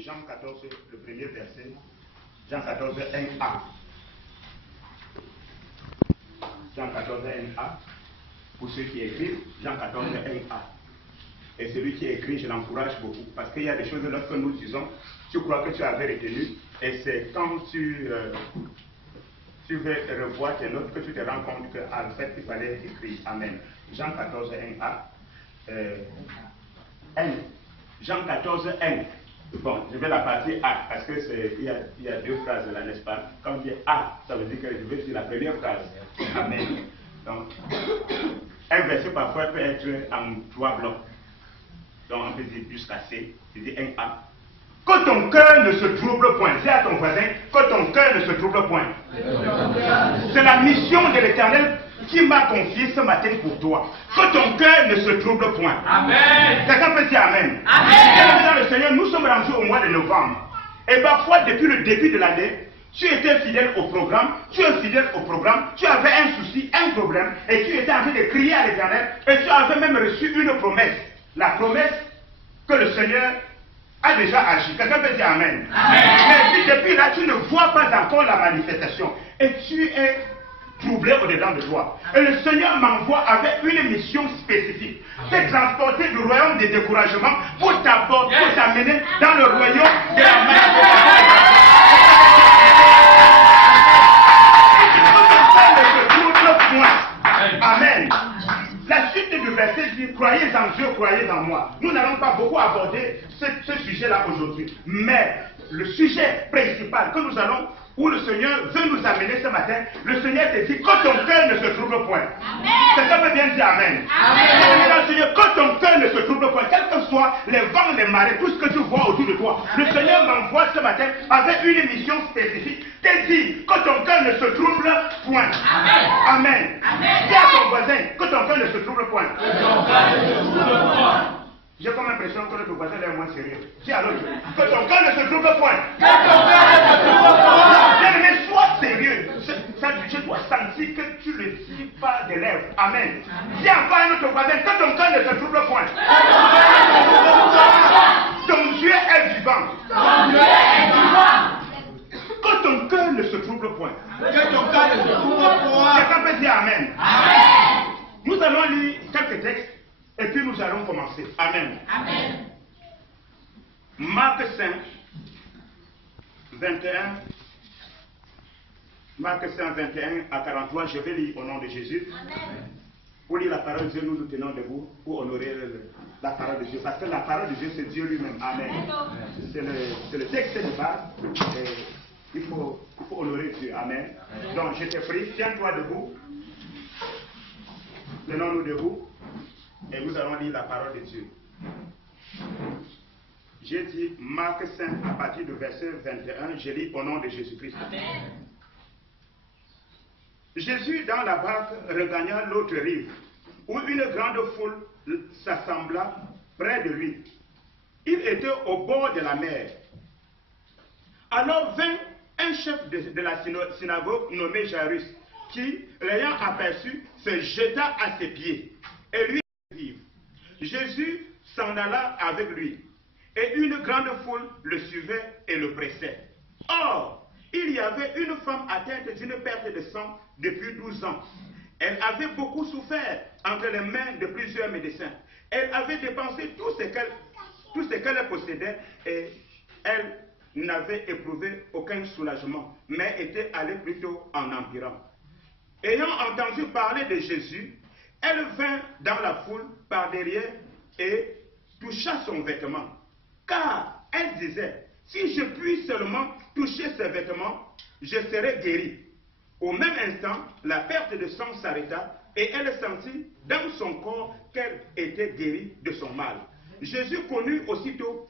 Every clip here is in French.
Jean 14, le premier verset, Jean 14, 1a. Jean 14, 1a. Pour ceux qui écrivent, Jean 14, 1a. Et celui qui écrit, je l'encourage beaucoup. Parce qu'il y a des choses, lorsque nous disons, tu crois que tu avais retenu, et c'est quand tu veux revoir tes notes que tu te rends compte qu'en fait, il fallait écrire. Amen. Jean 14, 1a. Jean 14, 1. Bon, je vais la partie A, parce que il y a deux phrases là, n'est-ce pas? Quand on dit A, ça veut dire que je vais sur la première phrase. Amen. Donc, un verset parfois peut être en 3 blocs. Donc, on peut dire jusqu'à C, c'est dit 1A. Que ton cœur ne se trouble point. Dis à ton voisin, que ton cœur ne se trouble point. C'est la mission de l'Éternel qui m'a confié ce matin pour toi. Que ton cœur ne se trouble point. Amen. Quelqu'un peut dire Amen. Amen. Dans le Seigneur, nous sommes rendus au mois de novembre. Et parfois, depuis le début de l'année, tu étais fidèle au programme, tu es fidèle au programme, tu avais un souci, un problème, et tu étais en train de crier à l'Éternel, et tu avais même reçu une promesse. La promesse que le Seigneur a déjà agi. Quelqu'un peut dire Amen. Amen. Mais depuis là, tu ne vois pas encore la manifestation. Et tu es troublé au-dedans de toi. Et le Seigneur m'envoie avec une mission spécifique. C'est transporter du royaume des découragements pour t'amener dans le royaume de la manifestation. Amen. La suite du verset dit, croyez en Dieu, croyez en moi. Nous n'allons pas beaucoup aborder ce sujet-là aujourd'hui. Mais le sujet principal que nous allons, où le Seigneur veut nous amener ce matin, le Seigneur te dit, que ton cœur ne se trouble point. Quelqu'un peut bien dire Amen. Amen. Seigneur, que ton cœur ne se trouble point, quels que soient les vents, les marées, tout ce que tu vois autour de toi. Le Seigneur m'envoie ce matin avec une mission spécifique. Te dit, que ton cœur ne se trouble point. Amen. Amen. Dis à ton voisin, que ton cœur ne se trouble point. J'ai comme l'impression que notre voisin est moins sérieux. Dis alors, que ton cœur ne se trouble point. Que ton cœur ne se trouble point. Bien-aimé, sois sérieux. Je dois sentir que tu le dis pas des lèvres. Amen. Dis encore à notre voisin, que ton cœur ne se trouble point. Ton Dieu est vivant. Ton Dieu est vivant. Que ton cœur ne se trouble point. Que ton cœur ne se trouble point. Quelqu'un peut dire Amen. Amen. Nous allons lire quelques textes. Et puis nous allons commencer. Amen. Amen. Marc 5, 21. Marc 5, 21 à 43. Je vais lire au nom de Jésus. Amen. Pour lire la parole de Dieu, nous nous tenons debout pour honorer la parole de Dieu. Parce que la parole de Dieu, c'est Dieu lui-même. Amen. C'est le texte de base. Et il faut honorer Dieu. Amen. Donc je te prie, tiens-toi debout. Tenons-nous debout. Et nous allons lire la parole de Dieu. J'ai dit Marc 5 à partir du verset 21, je lis au nom de Jésus-Christ. Jésus dans la barque regagna l'autre rive, où une grande foule s'assembla près de lui. Il était au bord de la mer. Alors vint un chef de la synagogue nommé Jairus, qui, l'ayant aperçu, se jeta à ses pieds et lui vivre. Jésus s'en alla avec lui, et une grande foule le suivait et le pressait. Or, il y avait une femme atteinte d'une perte de sang depuis 12 ans. Elle avait beaucoup souffert entre les mains de plusieurs médecins. Elle avait dépensé tout ce qu'elle possédait, et elle n'avait éprouvé aucun soulagement, mais était allée plutôt en empirant. Ayant entendu parler de Jésus, elle vint dans la foule par derrière et toucha son vêtement. Car elle disait, si je puis seulement toucher ses vêtements, je serai guérie. Au même instant, la perte de sang s'arrêta et elle sentit dans son corps qu'elle était guérie de son mal. Jésus connut aussitôt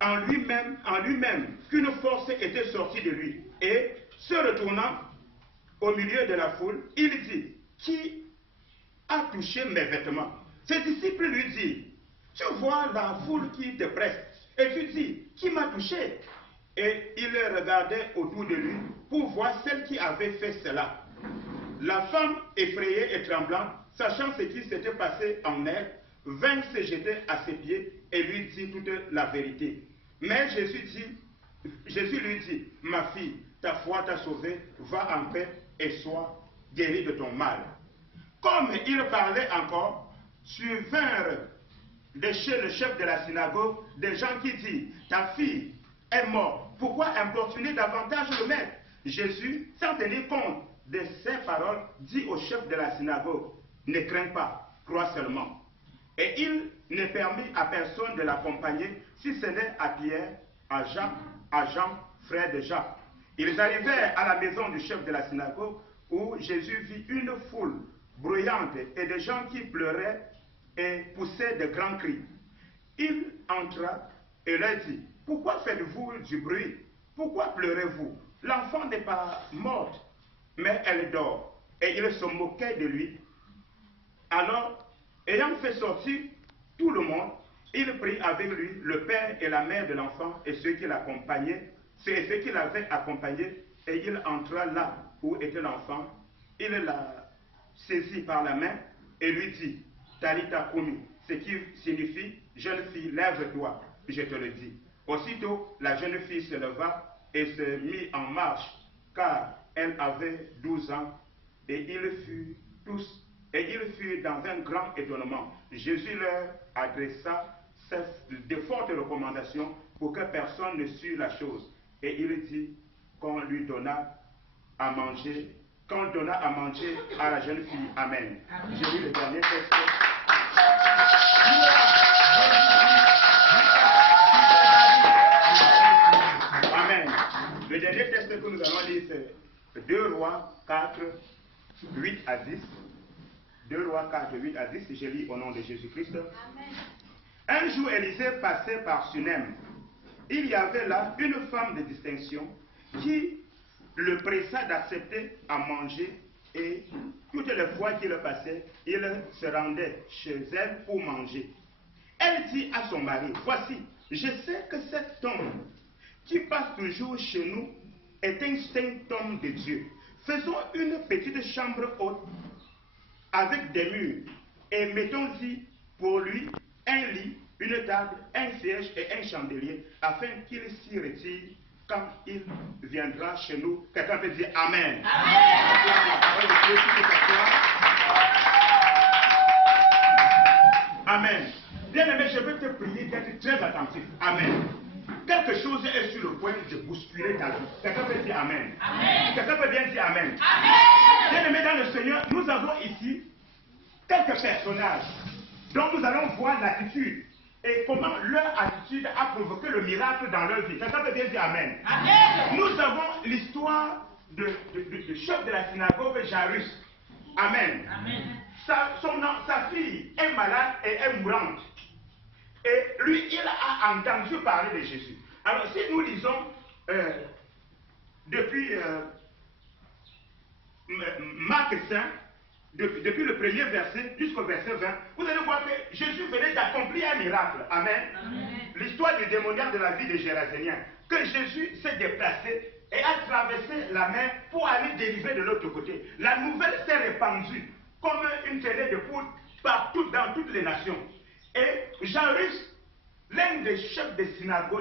en lui-même qu'une force était sortie de lui. Et se retournant au milieu de la foule, il dit, qui a touché mes vêtements? Ses disciples lui disent, tu vois la foule qui te presse, et tu dis, qui m'a touché? Et il regardait autour de lui pour voir celle qui avait fait cela. La femme, effrayée et tremblante, sachant ce qui s'était passé en elle, vint se jeter à ses pieds et lui dit toute la vérité. Mais Jésus lui dit, ma fille, ta foi t'a sauvée, va en paix et sois guérie de ton mal. Comme il parlait encore, survinrent de chez le chef de la synagogue des gens qui disent, ta fille est morte, pourquoi importuner davantage le maître? Jésus, sans tenir compte de ces paroles, dit au chef de la synagogue, ne crains pas, crois seulement. Et il ne permit à personne de l'accompagner, si ce n'est à Pierre, à Jean, frère de Jacques. Ils arrivèrent à la maison du chef de la synagogue, où Jésus vit une foule bruyante et des gens qui pleuraient et poussaient de grands cris. Il entra et leur dit, pourquoi faites-vous du bruit? Pourquoi pleurez-vous? L'enfant n'est pas morte, mais elle dort. Et il se moquait de lui. Alors, ayant fait sortir tout le monde, il prit avec lui le père et la mère de l'enfant et ceux qui l'accompagnaient, ceux qui l'avaient accompagné, et il entra là où était l'enfant. Il la saisit par la main et lui dit, Talita Kumi, ce qui signifie, jeune fille, lève-toi, je te le dis. Aussitôt, la jeune fille se leva et se mit en marche, car elle avait 12 ans, et ils furent dans un grand étonnement. Jésus leur adressa de fortes recommandations pour que personne ne sût la chose. Et il dit qu'on lui donna à manger, qu'on donna à manger à la jeune fille. Amen. J'ai lu le dernier texte. Amen. Le dernier texte que nous allons lire, c'est 2 Rois 4, 8 à 10. 2 Rois 4, 8 à 10, je lis au nom de Jésus-Christ. Un jour, Élisée passait par Sunem. Il y avait là une femme de distinction qui le pressa d'accepter à manger, et toutes les fois qu'il passait, il se rendait chez elle pour manger. Elle dit à son mari, voici, je sais que cet homme qui passe toujours chez nous est un saint homme de Dieu. Faisons une petite chambre haute avec des murs, et mettons-y pour lui un lit, une table, un siège et un chandelier, afin qu'il s'y retire quand il viendra chez nous. Quelqu'un peut dire Amen. Amen. Bien-aimé, je veux te prier d'être très attentif. Amen. Quelque chose est sur le point de bousculer ta vie. Quelqu'un peut dire Amen. Amen. Quelqu'un peut bien dire Amen. Amen. Bien-aimé dans le Seigneur, nous avons ici quelques personnages dont nous allons voir l'attitude et comment leur attitude a provoqué le miracle dans leur vie. Quelqu'un peut bien dire Amen. Amen. Nous avons l'histoire du chef de la synagogue, Jairus. Amen. Amen. Sa fille est malade et est mourante. Et lui, il a entendu parler de Jésus. Alors, si nous lisons depuis Marc 5, depuis le premier verset jusqu'au verset 20, vous allez voir que Jésus venait d'accomplir un miracle. Amen. L'histoire du démoniaque de la vie des Géraséniens. Que Jésus s'est déplacé et a traversé la mer pour aller délivrer de l'autre côté. La nouvelle s'est répandue comme une traînée de poudre partout dans toutes les nations. Et Jairus, l'un des chefs de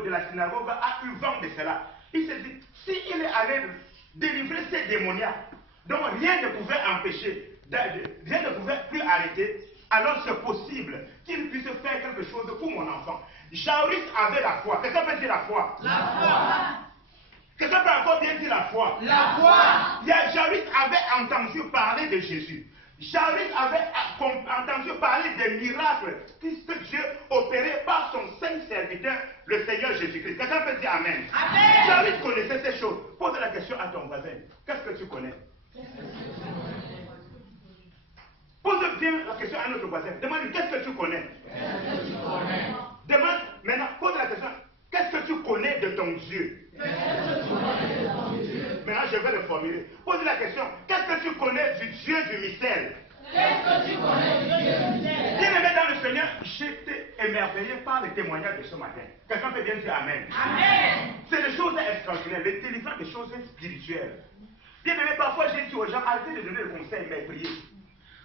la synagogue, a eu vent de cela. Il s'est dit, s'il est allé délivrer ces démoniaques, dont rien ne pouvait empêcher, rien ne pouvait plus arrêter, alors c'est possible qu'il puisse faire quelque chose pour mon enfant. Jairus avait la foi. Quelqu'un peut dire la foi? La foi. Quelqu'un peut encore bien dire la foi? La foi. Jairus avait entendu parler de Jésus. Jairus avait entendu parler des miracles que Dieu opérait par son saint serviteur, le Seigneur Jésus-Christ. Quelqu'un peut dire Amen. Amen. Jairus connaissait ces choses. Pose la question à ton voisin. Qu'est-ce que tu connais? Pose bien la question à notre voisin. Demande-lui, qu'est-ce que tu connais? Demande, maintenant, pose la question, qu'est-ce que tu connais de ton Dieu? Maintenant, je vais le formuler. Pose la question, qu'est-ce que tu connais du Dieu du mystère? Qu'est-ce que tu connais du Dieu du mystère? Bien-aimé dans le Seigneur, j'étais émerveillé par les témoignages de ce matin. Quelqu'un peut bien dire Amen. Amen. C'est des choses extraordinaires, les délivrances des choses spirituelles. Bien-aimé, parfois j'ai dit aux gens, arrêtez de donner le conseil, mais priez.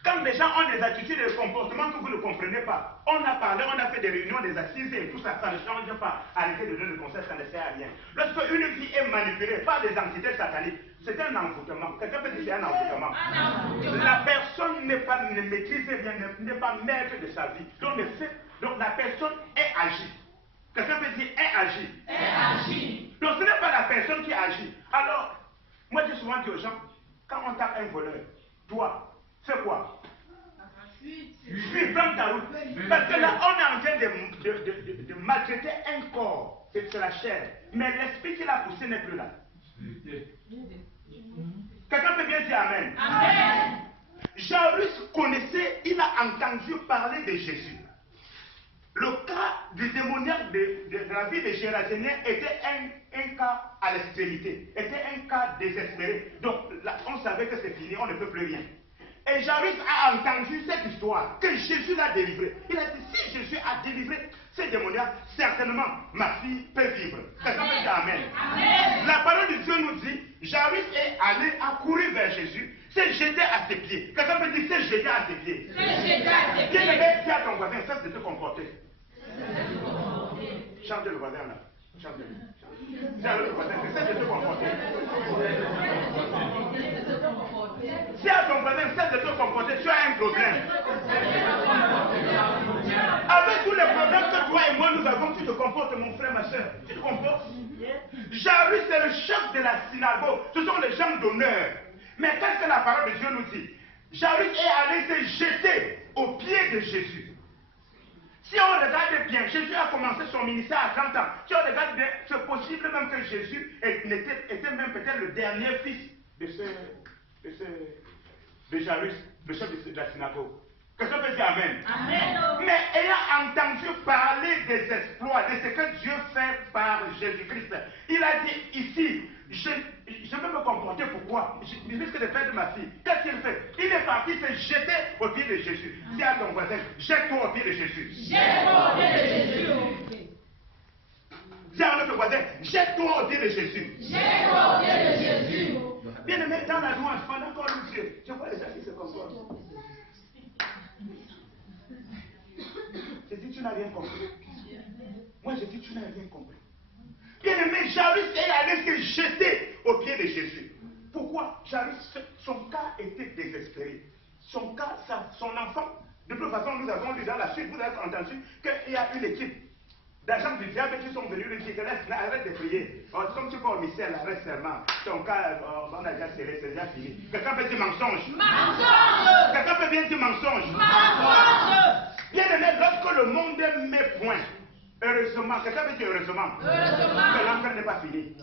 Quand les gens ont des attitudes et des comportements que vous ne comprenez pas, on a parlé, on a fait des réunions, des assises et tout ça, ça ne change pas. Arrêtez de donner le conseil, ça ne sert à rien. Lorsque une vie est manipulée par des entités sataniques, c'est un envoûtement. Quelqu'un peut dire que c'est un envoûtement. La personne ne maîtrise bien, n'est pas maître de sa vie. Donc la personne est agie. Quelqu'un peut dire est agie. Donc ce n'est pas la personne qui agit. Alors, moi j'ai souvent dit aux gens, quand on tape un voleur, toi, fais quoi? Fuis, prends ta route. Parce que là, on est en train de maltraiter un corps. C'est la chair. Mais l'esprit qui l'a poussé n'est plus là. Quelqu'un peut bien dire Amen. Amen. Jairus connaissait, il a entendu parler de Jésus. Le cas du démoniaque de la vie des Géraséniens était un cas à l'extrémité, était un cas désespéré. Donc là, on savait que c'est fini, on ne peut plus rien. Et Jairus a entendu cette histoire, que Jésus l'a délivré. Il a dit, si Jésus a délivré ces démoniaques, certainement ma fille peut vivre. Quelqu'un peut dire Amen. Amen. La parole de Dieu nous dit, Jairus est allé, a couru vers Jésus, s'est jeté à ses pieds. Quelqu'un peut dire, s'est jeté à ses pieds. Bien-aimé, dis à ton voisin, cesse de te comporter. Chante le voisin là. Chante-le. Dis à l'autre voisin, cesse de te comporter. Si à ton voisin, cesse de te comporter, tu as un problème. Avec tous les problèmes que toi et moi nous avons, tu te comportes, mon frère, ma soeur. Tu te comportes. Jairus, c'est le chef de la synagogue. Ce sont les gens d'honneur. Mais qu'est-ce que la parole de Dieu nous dit? Jairus est allé se jeter aux pieds de Jésus. Si on regarde bien, Jésus a commencé son ministère à 30 ans. Si on regarde bien, c'est possible même que Jésus était même peut-être le dernier fils de Jairus, le chef de la synagogue. Quelqu'un peut dire Amen. Amen. Mais ayant entendu parler des exploits, de ce que Dieu fait par Jésus-Christ, il a dit ici, je vais me comporter pourquoi? Je risque de perdre ma fille. Qu'est-ce qu'il fait? Il est parti se jeter au pied de Jésus. Dis à ton voisin, jette-toi au pied de Jésus. Jette-toi au pied de Jésus. Dis à notre voisin, jette-toi au pied de Jésus. Jette-toi au pied de Jésus. Bien aimé, dans la louange, pendant qu'on loue Dieu, je vois les gens qui se comportent. Je dis, tu n'as rien compris. Moi, je dis, tu n'as rien compris. Bien aimé, Jairus est allé se jeter au pied de Jésus. Pourquoi? Jairus, son cas était désespéré. Son cas, son enfant. De toute façon, nous avons lu dans la suite, vous avez entendu qu'il y a une équipe d'agents du diable qui sont venus lui dire que arrête de prier. Comme tu vas au mystère, arrête seulement. Ton cas, on a déjà scellé, c'est déjà fini. Quelqu'un peut dire mensonge. Mensonge. Quelqu'un peut bien dire mensonge. Mensonge. Bien aimé, lorsque le monde met point, heureusement, quelqu'un peut dire heureusement, que l'enfer n'est pas fini.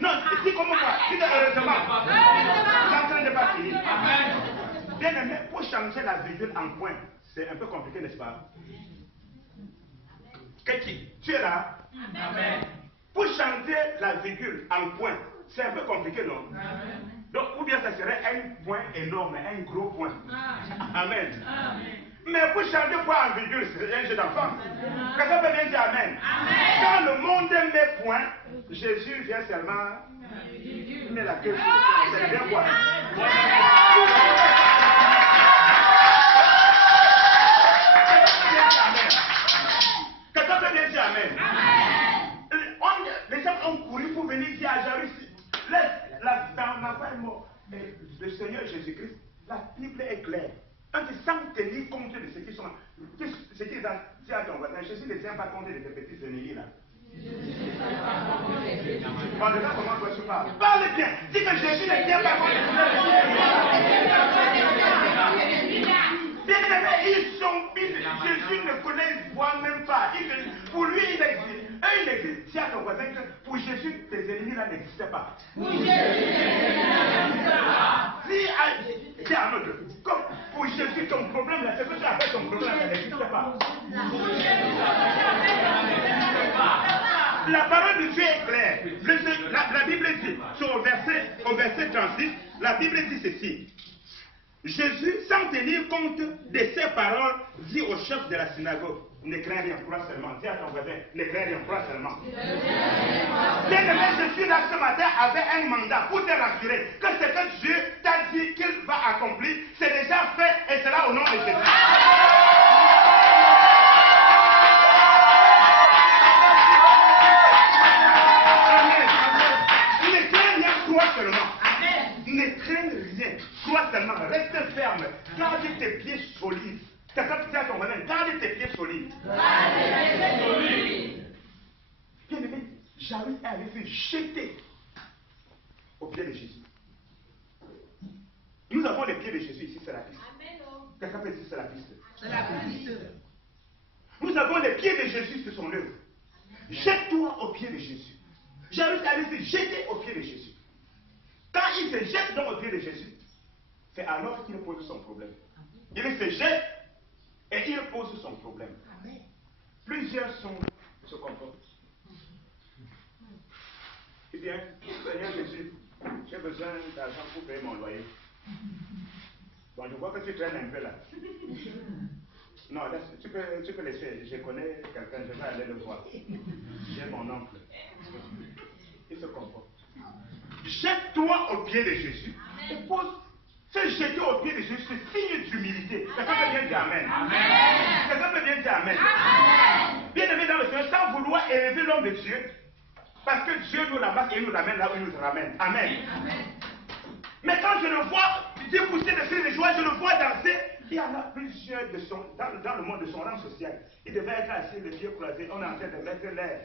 Non, dis comme moi, dis heureusement, l'enfer n'est pas fini. Bien aimé, pour changer la virgule en point, c'est un peu compliqué, n'est-ce pas? Tu es là? Amen. Pour changer la virgule en point, c'est un peu compliqué, non? Amen. Donc, ou bien ça serait un point énorme, un gros point. Amen. Amen. Mais pour changer point en virgule, c'est un jeu d'enfant. Quelqu'un peut bien dire Amen. Amen. Quand le monde met point, Jésus vient seulement. Il met la queue sur le c'est bien quoi? Quelqu'un peut bien dire Amen. Amen. Les gens ont couru pour venir dire à Jairus, l'enfant est mort. Mais le Seigneur Jésus-Christ, la Bible est claire. Sans tenir compte de ce qui sont. Ce qui est dans. Dis à ton voisin, Jésus ne tient pas compte de tes petits ennemis là. Regarde comment toi tu parles. Parle bien. Dis que Jésus ne tient pas compte de tes petits ennemis. Ils sont bidés. Jésus ne connaît, voit même pas. Pour lui, il existe. Eux, il existe. Dis à ton voisin que pour Jésus, tes ennemis là n'existaient pas. Pour Jésus, tes ennemis n'existaient pas. Dis à un autre. Comme pour Jésus, ton problème là, c'est que tu appelles ton problème là n'existe pas. La parole de Dieu est claire. La Bible dit, au verset 36, la Bible dit ceci. Jésus, sans tenir compte de ses paroles, dit au chef de la synagogue, ne crains rien, crois seulement. Dis à ton voisin, ne crains rien, crois seulement. Bien-aimé, je suis là ce matin avec un mandat pour te rassurer que ce que Dieu t'a a dit qu'il va accomplir, c'est déjà fait et c'est là au nom de Jésus. Ne crains rien, crois seulement. Ne crains rien, crois seulement. Reste ferme. Garde tes pieds solides. Garde tes pieds solides. Bien-aimé, Jairus avait fait jeter au pied de Jésus. Nous avons les pieds de Jésus ici, c'est la piste. Quelqu'un peut dire c'est la piste. C'est la piste. Nous avons les pieds de Jésus sur son œuvre. Jette-toi au pied de Jésus. Jairus avait fait jeter au pied de Jésus. Quand il se jette donc au pied de Jésus, c'est alors qu'il pose son problème. Il se jette et il pose son problème. Plusieurs se comportent. Il dit, Seigneur Jésus, j'ai besoin d'argent pour payer mon loyer. Bon, je vois que tu traînes un peu là. Non, là, tu peux laisser. Je connais quelqu'un, je vais aller le voir. J'ai mon oncle. Il se comporte. Jette-toi au pied de Jésus. Et pose. Se jeter au pied de Jésus, c'est signe d'humilité. Quelqu'un peut bien dire Amen. Quelqu'un peut bien dire Amen. Bien aimé dans le Seigneur, sans vouloir élever l'homme de Dieu, parce que Dieu nous l'amasse et nous l'amène là où il nous ramène. Amen. Mais quand je le vois Dieu pousser des cris de joie, je le vois danser, il y en a plusieurs dans le monde de son rang social. Il devait être assis, les pieds croisés, on est en train de mettre l'air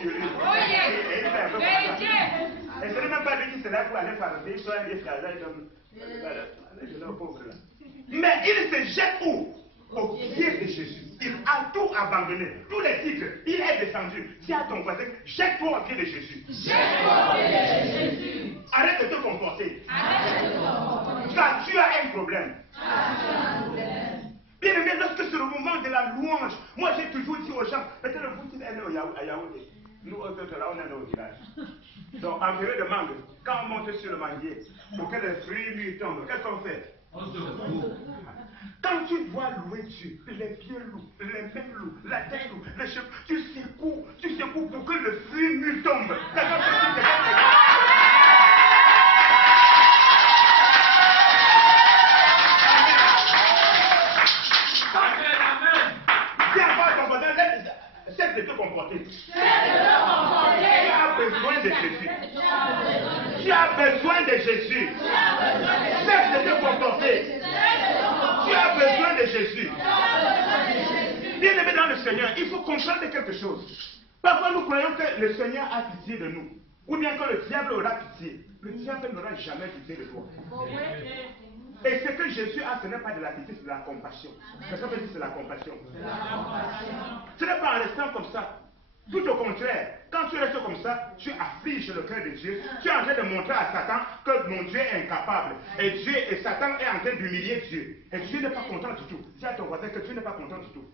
sur lui. Et il fait un peu comme ça. Et ce n'est même pas lui qui se lève pour aller faire le soit un des frères, le pauvre là. Mais il se jette où? Au pied de Jésus. Il a tout abandonné. Tous les titres, il est descendu. Dis à ton voisin, jette-toi au pied de Jésus. Jette-toi au pied de Jésus. Arrête de te comporter. Car tu as un problème. Bien aimé, lorsque c'est le moment de la louange, moi j'ai toujours dit aux gens, peut-être vous qui êtes à Yaoundé, nous autres là, on est dans le village. Donc en période de mangue, quand on monte sur le manguier, pour que les fruits lui tombent, qu'est-ce qu'on fait? On se fout. Quand tu dois louer Dieu, les pieds louent, les mains louent, la tête loue, les cheveux, tu secoues pour que le fruit lui tombe. Cesse de te comporter. Tu as besoin de Jésus. Tu as besoin de Jésus. Cesse de te comporter. Tu as besoin de Jésus. Bien aimé dans le Seigneur, il faut comprendre quelque chose. Parfois nous croyons que le Seigneur a pitié de nous. Ou bien que le diable aura pitié. Le diable n'aura jamais pitié de toi. Et ce que Jésus a, ce n'est pas de la pitié, c'est de la compassion. C'est ça que dit, c'est la compassion. Ce n'est pas en restant comme ça. Tout au contraire, quand tu restes comme ça, tu affliges le cœur de Dieu. Tu es en train de montrer à Satan que mon Dieu est incapable. Et Dieu et Satan est en train d'humilier Dieu. Et Dieu n'est pas content du tout. Dis à ton voisin que Dieu n'est pas content du tout.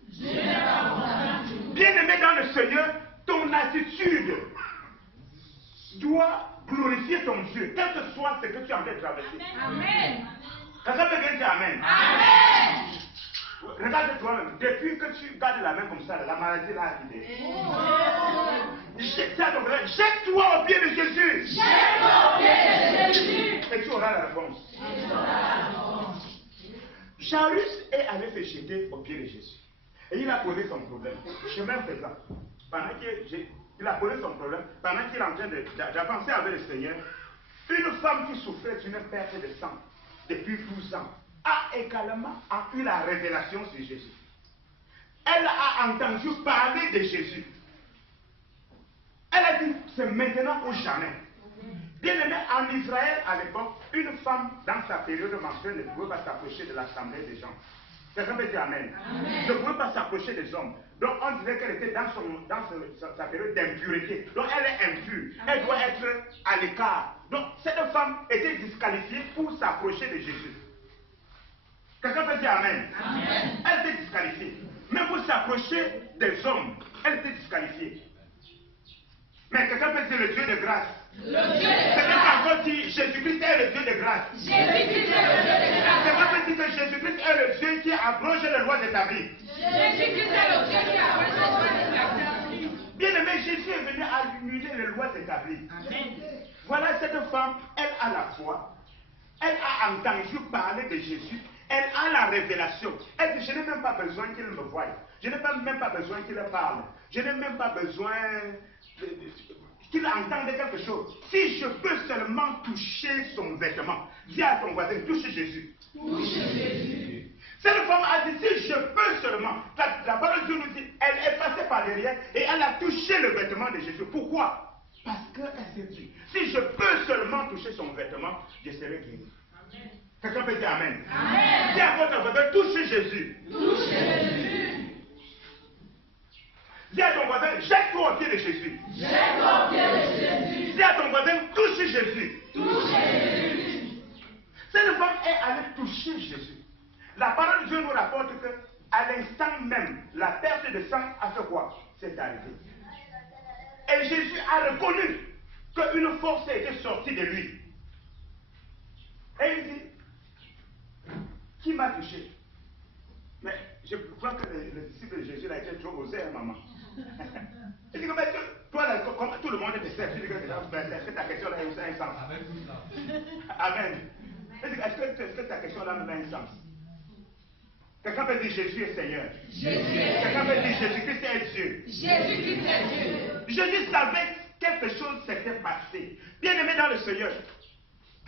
Bien aimé dans le Seigneur, ton attitude doit glorifier ton Dieu, quel que soit ce que tu es en train de traverser. Amen. Quelqu'un peut bien dire Amen. Amen. Regarde toi-même, depuis que tu gardes la main comme ça, la maladie là a quitté. Jette-toi au pied de Jésus. Jette-toi au pied de Jésus. Et tu auras la réponse. Jairus avait fait jeter au pied de Jésus. Et il a posé son problème. Chemin faisant, il a posé son problème, pendant qu'il est en train d'avancer avec le Seigneur, une femme qui souffrait d'une perte de sang depuis 12 ans a également eu la révélation sur Jésus. Elle a entendu parler de Jésus. Elle a dit, c'est maintenant ou jamais. Bien aimé, en Israël, à l'époque, une femme, dans sa période menstruelle, ne pouvait pas s'approcher de l'assemblée des gens. Quelqu'un peut dire Amen. Ne pouvait pas s'approcher des hommes. Donc on disait qu'elle était dans sa période d'impureté. Donc elle est impure. Elle doit être à l'écart. Donc cette femme était disqualifiée pour s'approcher de Jésus. Quelqu'un peut dire Amen. Elle était disqualifiée. Même pour s'approcher des hommes, elle était disqualifiée. Mais quelqu'un peut dire le Dieu de grâce. Quelqu'un peut encore dire Jésus-Christ est le Dieu de grâce. Jésus-Christ est le Dieu de grâce. Quelqu'un peut dire que Jésus-Christ est le Dieu qui abroge les lois établies. Jésus-Christ est le Dieu qui abroge les lois établies. Bien aimé, Jésus est venu annuler les lois établies. Amen. Voilà cette femme, elle a la foi. elle a entendu parler de Jésus, elle a la révélation. Elle dit, je n'ai même pas besoin qu'il me voie, je n'ai même pas besoin qu'il parle, je n'ai même pas besoin qu'il entende quelque chose. Si je peux seulement toucher son vêtement, dis à ton voisin, touche Jésus. Touche Jésus. Cette femme a dit, si je peux seulement, la parole de Dieu nous dit, elle est passée par derrière et elle a touché le vêtement de Jésus. Pourquoi? Parce qu'elle s'est dit, si je peux seulement toucher son vêtement, je serai guéri. Quelqu'un peut dire Amen. Amen. Dis à votre voisin, touche Jésus. Touche Jésus. Dis à ton voisin, jette-toi au pied de Jésus. Jette-toi au pied de Jésus. Dis à ton voisin, touche Jésus. Touche Jésus. Cette femme est allée toucher Jésus. La parole de Dieu nous rapporte qu'à l'instant même, la perte de sang a fait quoi? C'est arrivé. Et Jésus a reconnu qu'une force était sortie de lui. Et il dit, qui m'a touché? Mais je crois que le disciple de Jésus a été trop osé, hein, maman. Il dit, mais toi, là, comme tout le monde est sait, tu dis est-ce que ta question là a un sens? Amen. Est-ce que ta question là a un sens? Quelqu'un peut dire Jésus est Seigneur. Quelqu'un peut dire Jésus-Christ est Dieu. Jésus-Christ est Dieu. Jésus savait quelque chose s'était passé. Bien aimé dans le Seigneur,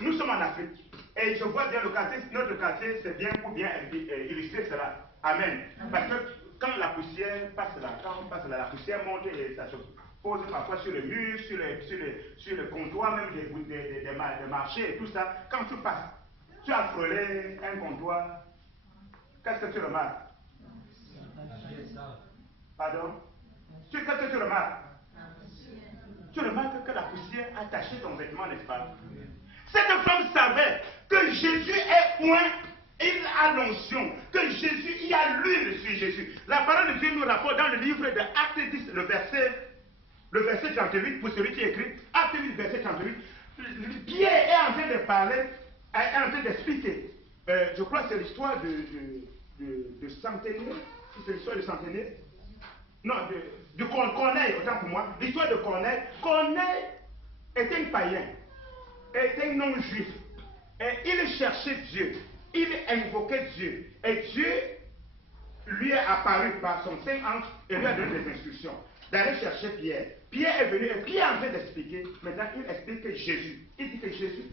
nous sommes en Afrique. Et je vois bien le quartier, notre quartier, c'est bien pour bien illustrer cela. Amen. Parce que quand la poussière passe là, la poussière monte et ça se pose parfois sur le mur, sur le comptoir, même des marchés et tout ça. Quand tu passes, tu as frôlé un comptoir. Qu'est-ce que tu remarques? Pardon? Qu'est-ce que tu remarques? Tu remarques que la poussière a taché ton vêtement, n'est-ce pas? Cette femme savait que Jésus est oint, il a l'onction, que Jésus, il y a l'huile sur Jésus. La parole de Dieu nous rapporte dans le livre de Acte 10, le verset 38, pour celui qui écrit, Acte 10, verset 38, Pierre est en train de parler, est en train d'expliquer. Je crois que c'est l'histoire de Centenier. C'est l'histoire de Centenier. Non, de Corneille, autant pour moi. L'histoire de Corneille. Corneille était un païen, était un non-juif. Et il cherchait Dieu. Il invoquait Dieu. Et Dieu lui est apparu par son Saint-Ange et lui a donné des instructions d'aller chercher Pierre. Pierre est venu et Pierre est en train d'expliquer. Maintenant, il explique que Jésus. Il dit que Jésus,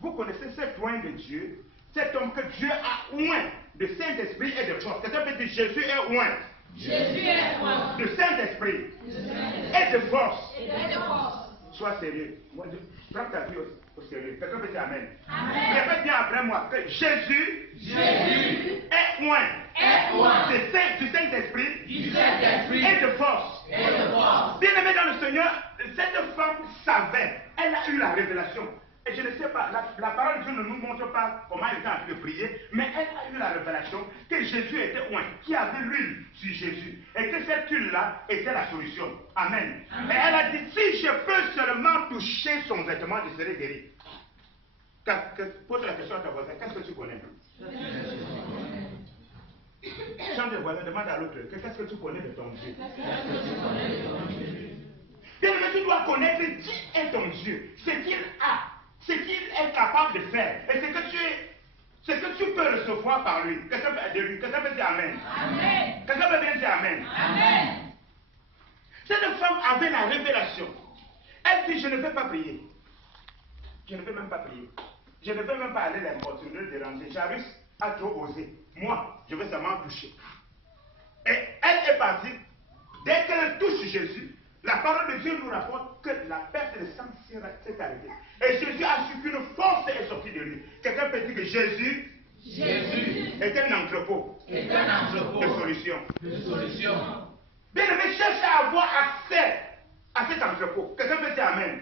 vous connaissez cet oint de Dieu, cet homme que Dieu a oint de Saint-Esprit et de force. Quelqu'un peut dire Jésus est oint. Jésus est oint. De Saint-Esprit et de force. Sois sérieux. Prends ta vie au sérieux. Quelqu'un peut dire Amen. Répète bien après moi que Jésus est oint. Du Saint-Esprit et de force. Bien aimé dans le Seigneur, cette femme savait, elle a eu la révélation. Et je ne sais pas, la parole de Dieu ne nous montre pas comment elle était en train de prier, mais elle a eu la révélation que Jésus était oint, qu'il y avait l'huile sur Jésus, et que cette huile-là était la solution. Amen. Et elle a dit, si je peux seulement toucher son vêtement, je serai guéri. Pose la question à ta voisine, qu'est-ce que tu connais? Change de voisin, demande à l'autre, qu'est-ce que tu connais de ton Dieu? Bien, mais tu dois connaître qui est ton Dieu, ce qu'il a, ce qu'il est capable de faire, et ce que tu peux recevoir par lui. Quelqu'un peut dire Amen. Quelqu'un peut bien dire Amen. Cette femme avait la révélation. Elle dit, je ne vais pas prier. Je ne vais même pas prier. Je ne vais même pas aller l'importuner, le déranger. Jairus a trop osé. Moi, je vais seulement toucher. Et elle est partie. Dès qu'elle touche Jésus, la parole de Dieu nous rapporte que la perte de sang s'est arrêtée. Et Jésus a su qu'une force est sortie de lui. Quelqu'un peut dire que Jésus est un entrepôt de solutions. Bien aimé, cherche à avoir accès à cet entrepôt. Quelqu'un peut dire Amen.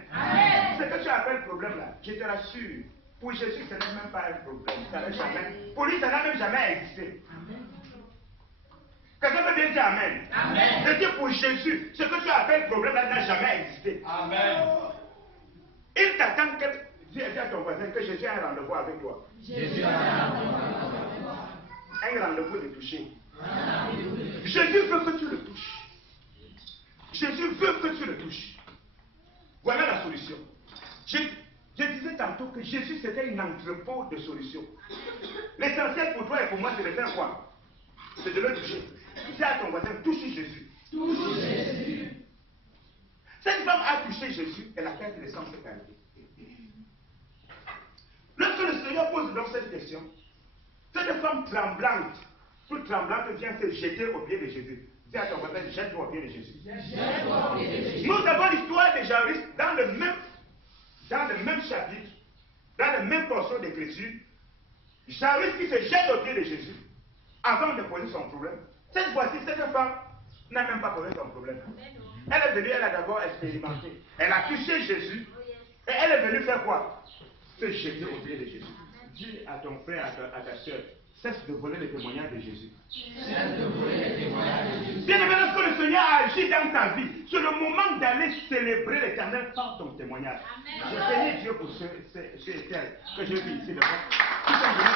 Ce que tu appelles problème là, je te rassure, pour Jésus, ce n'est même pas un problème. Ça n'a jamais. Pour lui, ça n'a même jamais existé. Quelqu'un peut bien dire Amen. Je dis pour Jésus, ce que tu appelles problème là n'a jamais existé. Il t'attend que. Dis à ton voisin que Jésus a un rendez-vous avec toi. Un rendez-vous de toucher. Jésus veut que tu le touches. Jésus veut que tu le touches. Voilà la solution. Je disais tantôt que Jésus, c'était un entrepôt de solutions. L'essentiel pour toi et pour moi, c'est de faire quoi? C'est de le toucher. Dis à ton voisin, touche Jésus. Touche Jésus. Cette femme a touché Jésus et la perte de sang s'est arrêtée. Lorsque le Seigneur pose donc cette question, cette femme tremblante, toute tremblante, vient se jeter au pied de Jésus. Dis à ton voisin, jette-toi au pied de Jésus. Nous avons l'histoire de Jairus dans le même chapitre, dans la même portion d'écriture. Jairus qui se jette au pied de Jésus avant de poser son problème. Cette fois-ci, cette femme n'a même pas posé son problème. Elle est venue, elle a d'abord expérimenté. Elle a touché Jésus et elle est venue faire quoi? Se jeter au pied de Jésus. Dis à ton frère, à ta soeur, cesse de voler les témoignages de Jésus. Bien aimé, lorsque le Seigneur agit dans ta vie, c'est le moment d'aller célébrer l'Éternel par ton témoignage. Je bénis Dieu pour ceux et celles que j'ai vu ici devant. Qui sont venus de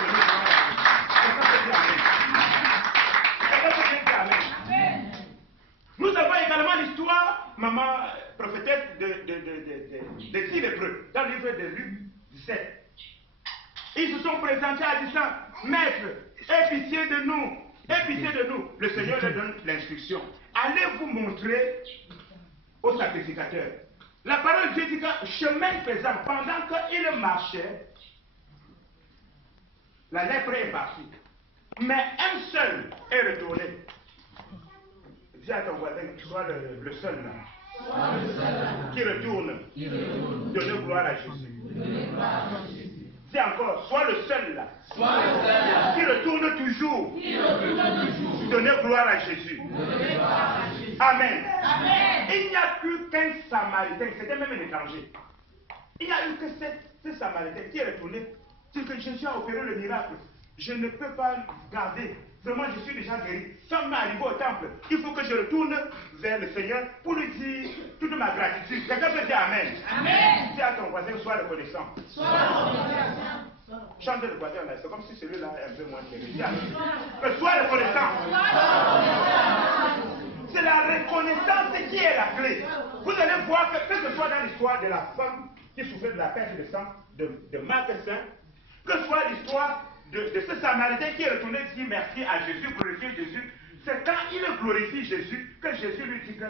Amen. Nous avons également l'histoire, maman prophétesse, de 6 lépreux, dans le livre de Luc 17. Ils se sont présentés en disant, Maître, aie pitié de nous, aie pitié de nous. Le Seigneur leur donne l'instruction. Allez vous montrer au sacrificateur. La parole de Dieu dit que chemin faisant, pendant qu'il marchait, la lèpre est partie. Mais un seul est retourné. Dis à ton voisin, sois le seul là. Qui retourne. Donne gloire à Jésus. Dis encore, sois le seul là. Qui retourne toujours. Donner gloire à Jésus. Amen. Il n'y a plus qu'un Samaritain, c'était même un étranger. Il n'y a eu que ce Samaritain qui est retourné. C'est que Jésus a opéré le miracle. Je ne peux pas garder. Vraiment, je suis déjà guéri. Sans m'arriver au temple, il faut que je retourne vers le Seigneur pour lui dire toute ma gratitude. Quelqu'un peut dire Amen. Amen. Dis à ton voisin, sois reconnaissant. Chante le voisin là, c'est comme si celui-là est un peu moins guéri. Mais sois reconnaissant. C'est la reconnaissance qui est la clé. Vous allez voir que ce soit dans l'histoire de la femme qui souffrait de la perte de sang de Marc 5, que ce soit l'histoire de ce Samaritain qui est retourné dire merci à Jésus, glorifier Jésus, c'est quand il glorifie Jésus que Jésus lui dit que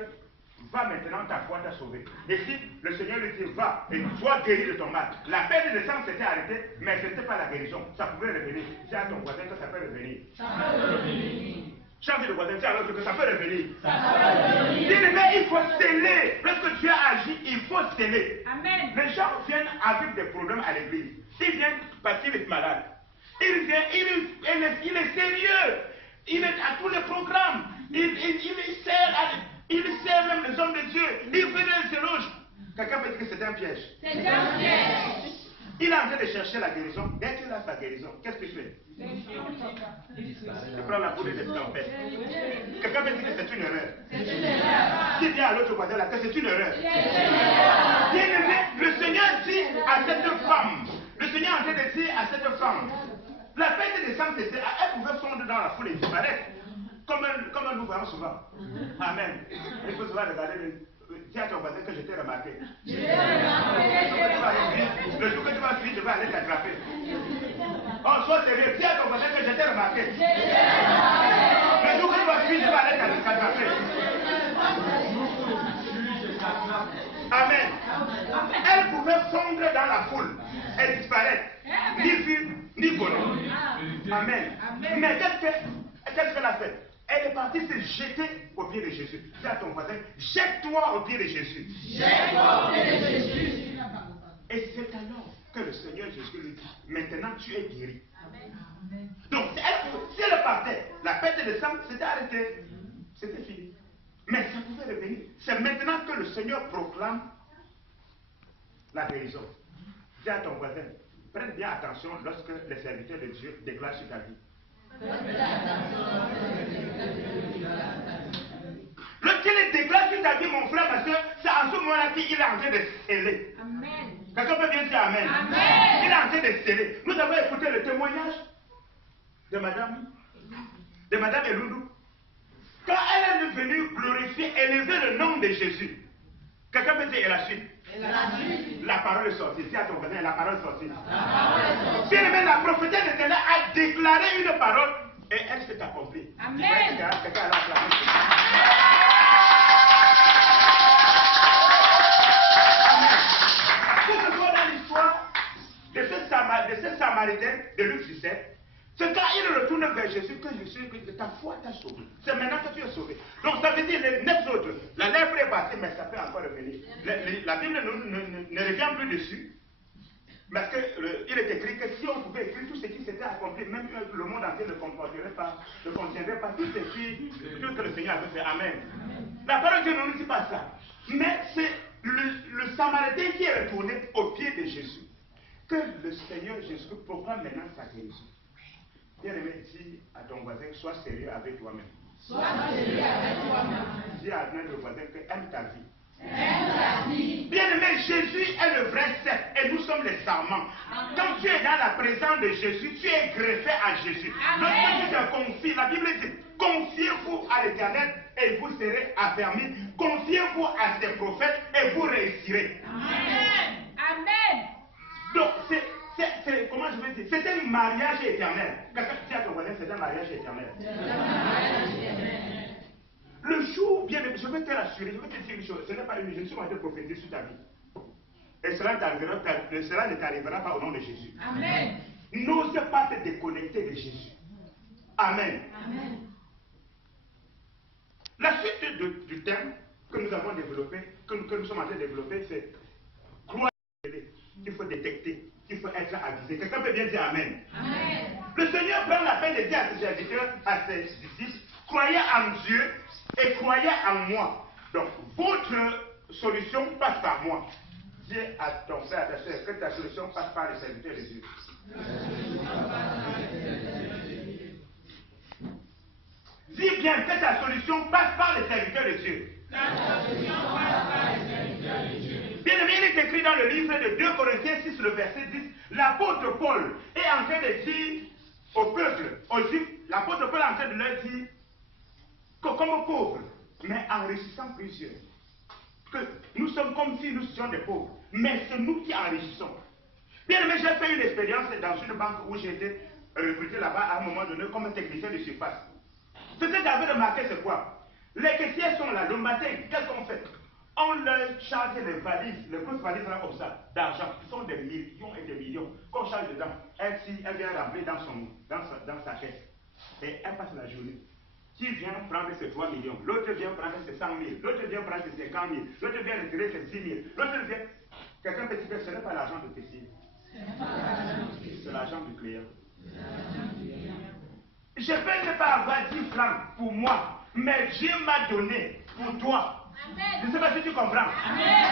va maintenant, ta foi t'a sauvé. Et si le Seigneur lui dit va et sois guéri de ton mal. La perte de sang s'était arrêtée, mais ce n'était pas la guérison. Ça pouvait revenir. Dis à ton voisin que ça peut revenir. Chante le voisin, dis à l'autre que ça peut revenir. Il faut sceller. Lorsque Dieu agit, il faut sceller. Amen. Les gens viennent avec des problèmes à l'église. Ils viennent parce qu'ils sont malades. Il vient, il est sérieux. Il est à tous les programmes. Il sert même les hommes de Dieu. Il fait des éloges. Quelqu'un peut dire que c'est un piège. C'est un piège. Il est en train de chercher la guérison. Dès qu'il a sa guérison, qu'est-ce qu'il fait? Il prend la poudre de tempête. Quelqu'un peut dire que c'est une erreur. Dis bien à l'autre voisin là que c'est une erreur. Bien aimé, le Seigneur dit à cette femme, le Seigneur est en train de dire à cette femme, la perte de sang, elle pouvait fondre dans la foule et disparaître. Comme nous voyons souvent. Amen. Il faut souvent regarder. Dis à ton voisin que je t'ai remarqué. Le jour que tu vas suivre, je vais aller t'attraper. Oh, sois sérieux. Dis à ton voisin que je t'ai remarqué. Le jour que tu vas suivre, je vais aller t'attraper. Amen. Elle pouvait fondre dans la foule et disparaître. Ni vue, ni bonheur. Amen. Mais qu'est-ce qu'elle a fait? Elle est partie se jeter au pied de Jésus. Dis à ton voisin, jette-toi au pied de Jésus. Jette-toi au pied de Jésus. Et c'est alors que le Seigneur Jésus lui dit, maintenant tu es guéri. Amen. Donc, si elle partait, la perte de sang s'était arrêtée. C'était fini. Mais ça pouvait revenir. C'est maintenant que le Seigneur proclame la guérison. Dis à ton voisin, prête bien attention lorsque les serviteurs de Dieu déclarent sur ta vie. Lorsqu'il déclare sur ta vie, mon frère, ma soeur, c'est en ce moment-là qu'il est en train de sceller. Amen. Quelqu'un peut bien dire Amen. Amen. Il est en train de sceller. Nous avons écouté le témoignage de Madame Eloundou. Quand elle est venue glorifier, élever le nom de Jésus. Quelqu'un peut dire et la suite. la parole est sortie. Dis à ton voisin, la parole est sortie. Bien aimé, la prophétesse de l'Éternel a déclaré une parole et elle s'est accomplie. Amen. Quelqu'un a acclamé. Pour que ce soit dans l'histoire de ce Samaritain de Luc 17, c'est quand il retourne vers Jésus que Jésus dit ta foi t'a sauvé. C'est maintenant que tu es sauvé. Donc ça veut dire les 9 autres, la lèvre est passée, mais ça peut encore revenir. La Bible ne revient plus dessus. Parce qu'il est écrit que si on pouvait écrire tout ce qui s'était accompli, même le monde entier ne contiendrait pas tout ce que le Seigneur avait fait. Amen. La parole de Dieu ne nous dit pas ça. Mais c'est le Samaritain qui est retourné au pied de Jésus. Que le Seigneur Jésus proclame maintenant sa guérison. Bien aimé, dis à ton voisin, sois sérieux avec toi-même. Sois sérieux avec toi-même. Dis à le voisin que aime ta vie. Aime ta vie. Bien aimé, Jésus est le vrai cep et nous sommes les sarments. Quand tu es dans la présence de Jésus, tu es greffé à Jésus. Lorsque tu te confies, la Bible dit, confiez-vous à l'Éternel et vous serez affermis. Confiez-vous à ses prophètes et vous réussirez. Amen. Amen. Donc, comment je vais dire, c'est un mariage éternel. Quelqu'un dit à ton voisin, c'est un mariage éternel. Le jour, bien aimé, je vais te rassurer, je vais te dire une chose, ce n'est pas une, je ne suis pas en train de prophétiser sur ta vie. Et cela ne t'arrivera pas au nom de Jésus. Amen. N'ose pas te déconnecter de Jésus. Amen. Amen. La suite du thème que nous avons développé, que nous sommes en train de développer, c'est croire. Il faut détecter, il faut être avisé. Quelqu'un peut bien dire Amen. Amen. Le Seigneur prend la peine de dire à ses serviteurs, à ses disciples, croyez en Dieu et croyez en moi. Donc, votre solution passe par moi. Dis à ton frère, à ta soeur, que ta solution passe par les serviteurs de Dieu. Dis bien que ta solution passe par les serviteurs de Dieu. Bien aimé, il est écrit dans le livre de 2 Corinthiens 6, le verset 10, l'apôtre Paul est en train de dire au peuple, aux Juifs, l'apôtre Paul est en train de leur dire que comme pauvres, mais enrichissant plusieurs, que nous sommes comme si nous étions des pauvres, mais c'est nous qui enrichissons. Bien aimé, j'ai fait une expérience dans une banque où j'ai été recruté là-bas à un moment donné comme un technicien de surface. Ce que j'avais remarqué, c'est quoi? Les caissiers sont là, le matin, qu'est-ce qu'on fait? On leur charge les valises, les grosses valises là comme ça, d'argent, qui sont des millions et des millions, qu'on charge dedans. Elle vient remplir dans sa caisse. Et elle passe la journée. Qui vient prendre ses 3 millions, l'autre vient prendre ses 100 000, l'autre vient prendre ses 50 000, l'autre vient retirer ses 6 000, l'autre vient... Quelqu'un peut dire que ce n'est pas l'argent du caissier. C'est l'argent du client. Je peux ne pas avoir 10 francs pour moi, mais Dieu m'a donné pour toi. Amen. Je ne sais pas si tu comprends.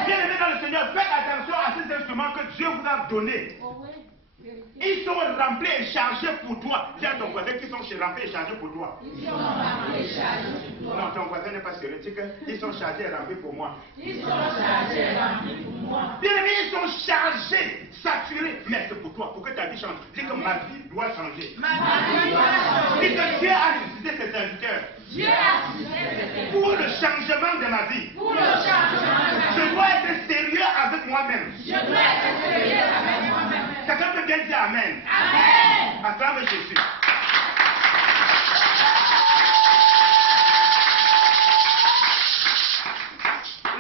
Bien aimé dans le Seigneur, faites attention à ces instruments que Dieu vous a donnés. Ils sont remplis et chargés pour toi. Dis à ton voisin qu'ils sont remplis et chargés pour toi. Ils sont remplis et chargés pour toi. Non, ton voisin n'est pas sérieux. Dis qu'ils sont chargés et remplis pour moi. Ils sont chargés et remplis pour moi. Bien aimé, ils sont chargés, saturés. Mais c'est pour toi, pour que ta vie change. Dis que ma vie doit changer. Ma vie doit changer. Dis que Dieu a suscité ses serviteurs. Dieu a suscité pour le changement de ma vie. Pour le changement de ma vie. Je dois être sérieux avec moi-même. Je dois être sérieux avec moi-même. Quelqu'un peut bien dire Amen. Amen. Acclame Jésus.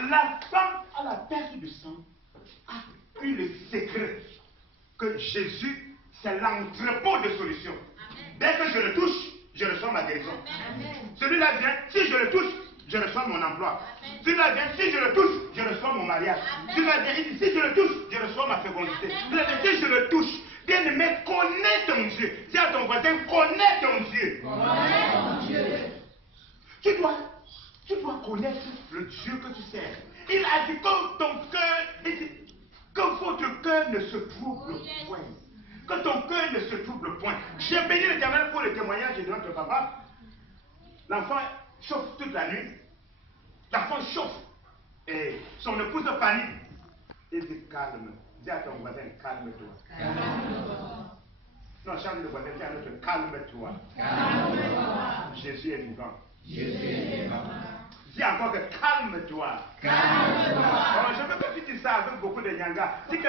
La femme à la perte du sang a eu le secret que Jésus, c'est l'entrepôt de solutions. Dès que je le touche, je reçois ma guérison. Celui-là vient, si je le touche, je reçois mon emploi. Celui-là vient, si je le touche, je reçois mon mariage. Celui-là vient, si je le touche, je reçois ma fécondité. Celui-là vient, si je le touche, bien aimé, connais ton Dieu. Dis à ton voisin, connais ton Dieu. Connais ton Dieu. Tu dois connaître le Dieu que tu sers. Il a dit que ton cœur, que votre cœur ne se trouble point. Que ton cœur ne se trouble point. J'ai béni l'Éternel pour le témoignage de notre papa. L'enfant chauffe toute la nuit. L'enfant chauffe. Et son épouse panique. Il dit calme. Dis à ton voisin, calme-toi. Calme-toi. Non, change le voisin, dis à l'autre, calme-toi. Calme-toi. Jésus est vivant. Jésus est vivant. Dis encore que calme-toi. Calme-toi. Oh, je ne peux pas dire ça avec beaucoup beaucoup de nyanga. Dis que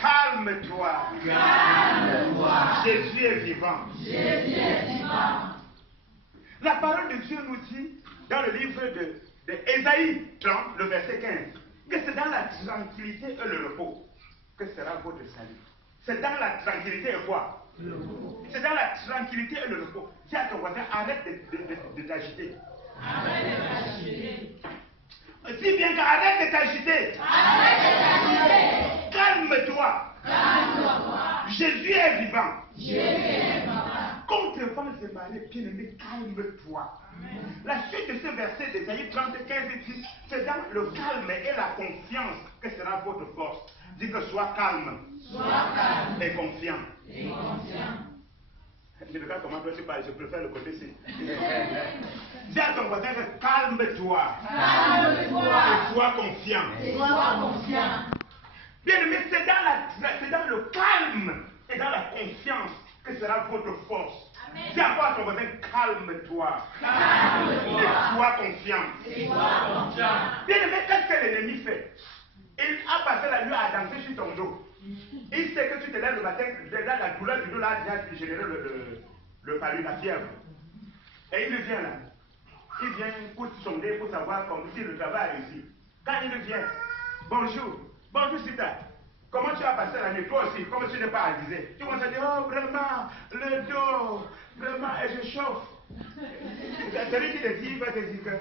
calme-toi. Jésus est vivant. La parole de Dieu nous dit dans le livre de Ésaïe 30, le verset 15, que c'est dans la tranquillité et le repos que sera votre salut. C'est dans la tranquillité et quoi? C'est dans la tranquillité et le repos. Dis à ton voisin, arrête de t'agiter. Arrête de t'agiter. Dis bien qu'arrête de t'agiter. Arrête de t'agiter. Calme-toi. Calme-toi. Jésus est vivant. Jésus est vivant. Contre le vent se marier, bien-aimé, calme-toi. La suite de ce verset d'Ésaïe 35 dit, c'est dans le calme et la confiance que sera votre force. Dis que sois calme. Sois calme. Et confiant. Et confiant. Je ne sais pas comment toi tu parles, je préfère le côté-ci. Dis à ton voisin, calme-toi. Calme-toi. Et sois confiant. Et sois confiant. Bien-aimé, c'est dans le calme et dans la confiance que sera votre force. Dis encore à ton voisin, calme-toi. Calme-toi. Et sois confiant. Et sois confiant. Bien-aimé, qu'est-ce que l'ennemi fait? Il a passé la nuit à danser sur ton dos. Il sait que tu te lèves le matin, déjà la douleur du dos là a déjà généré le palu, la fièvre. Et il vient là. Il vient pour sonder, pour savoir si le travail a réussi. Quand il vient, bonjour, bonjour Sita. Comment tu as passé la nuit? Toi aussi, comme tu n'es pas avisé. Tu commences à dire, oh vraiment, le dos, vraiment, et je chauffe. Celui qui te dit, il va te dire que,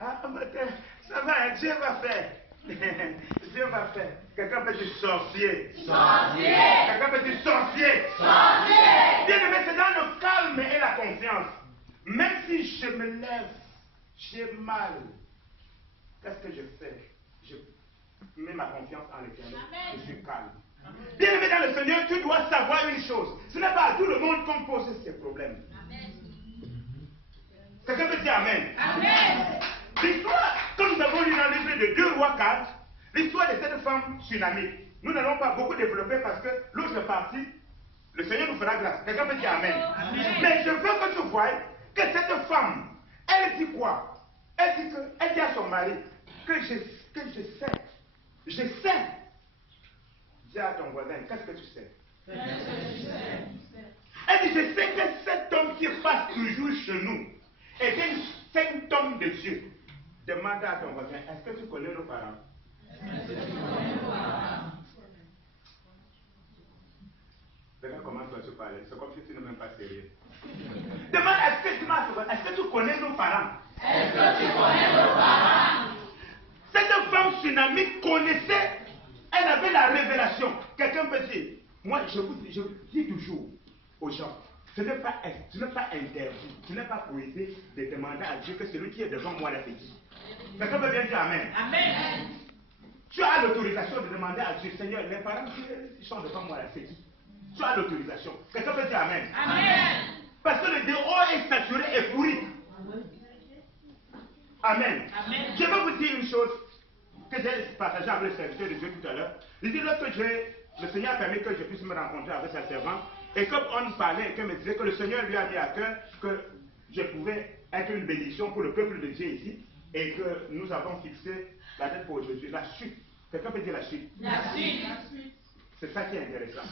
ah, ça va, Dieu va faire. Dieu va faire. Quelqu'un peut dire sorcier. Sorcier. Quelqu'un peut dire sorcier. Sorcier. Bien aimé, c'est dans le calme et la confiance. Même si je me lève, j'ai mal. Qu'est-ce que je fais? Je mets ma confiance en l'Éternel. Je suis calme. Bien aimé dans le Seigneur, tu dois savoir une chose. Ce n'est pas à tout le monde qu'on pose ces problèmes. Quelqu'un peut dire Amen. Amen. L'histoire, comme nous avons lu dans le livre de 2 Rois 4, l'histoire de cette femme tsunami. Nous n'allons pas beaucoup développer parce que l'autre partie, le Seigneur nous fera grâce. Quelqu'un peut dire Amen. Amen. Mais je veux que tu voies que cette femme, elle dit quoi? Elle dit à son mari que je sais. Je sais. Dis à ton voisin, qu'est-ce que tu sais? Elle dit, je sais que cet homme qui passe toujours chez nous est un homme de Dieu. Demande à ton voisin, est-ce que tu connais nos parents? Regarde comment toi tu parles, c'est comme si tu n'es même pas sérieux. Demande, est-ce que tu connais nos parents? Est-ce que tu connais nos parents? Cette femme tsunami connaissait, elle avait la révélation. Quelqu'un peut dire, moi je dis toujours aux gens, ce n'est pas interdit, ce n'est pas posé de demander à Dieu que celui qui est devant moi l'a fait. Quelqu'un peut bien dire Amen. Amen. Tu as l'autorisation de demander à Dieu, Seigneur, les parents qui sont devant moi l'a fait. Tu as l'autorisation. Quelqu'un peut dire Amen. Amen. Parce que le dehors est saturé et pourri. Amen. Amen. Je vais vous dire une chose que j'ai partagée avec le serviteur de Dieu tout à l'heure. Je dis lorsque le Seigneur a permis que je puisse me rencontrer avec sa servante, et comme on parlait et qu'elle me disait que le Seigneur lui a mis à cœur que je pouvais être une bénédiction pour le peuple de Dieu ici, et que nous avons fixé la date pour aujourd'hui. La suite. Quelqu'un peut dire la suite? La suite. C'est ça qui est intéressant.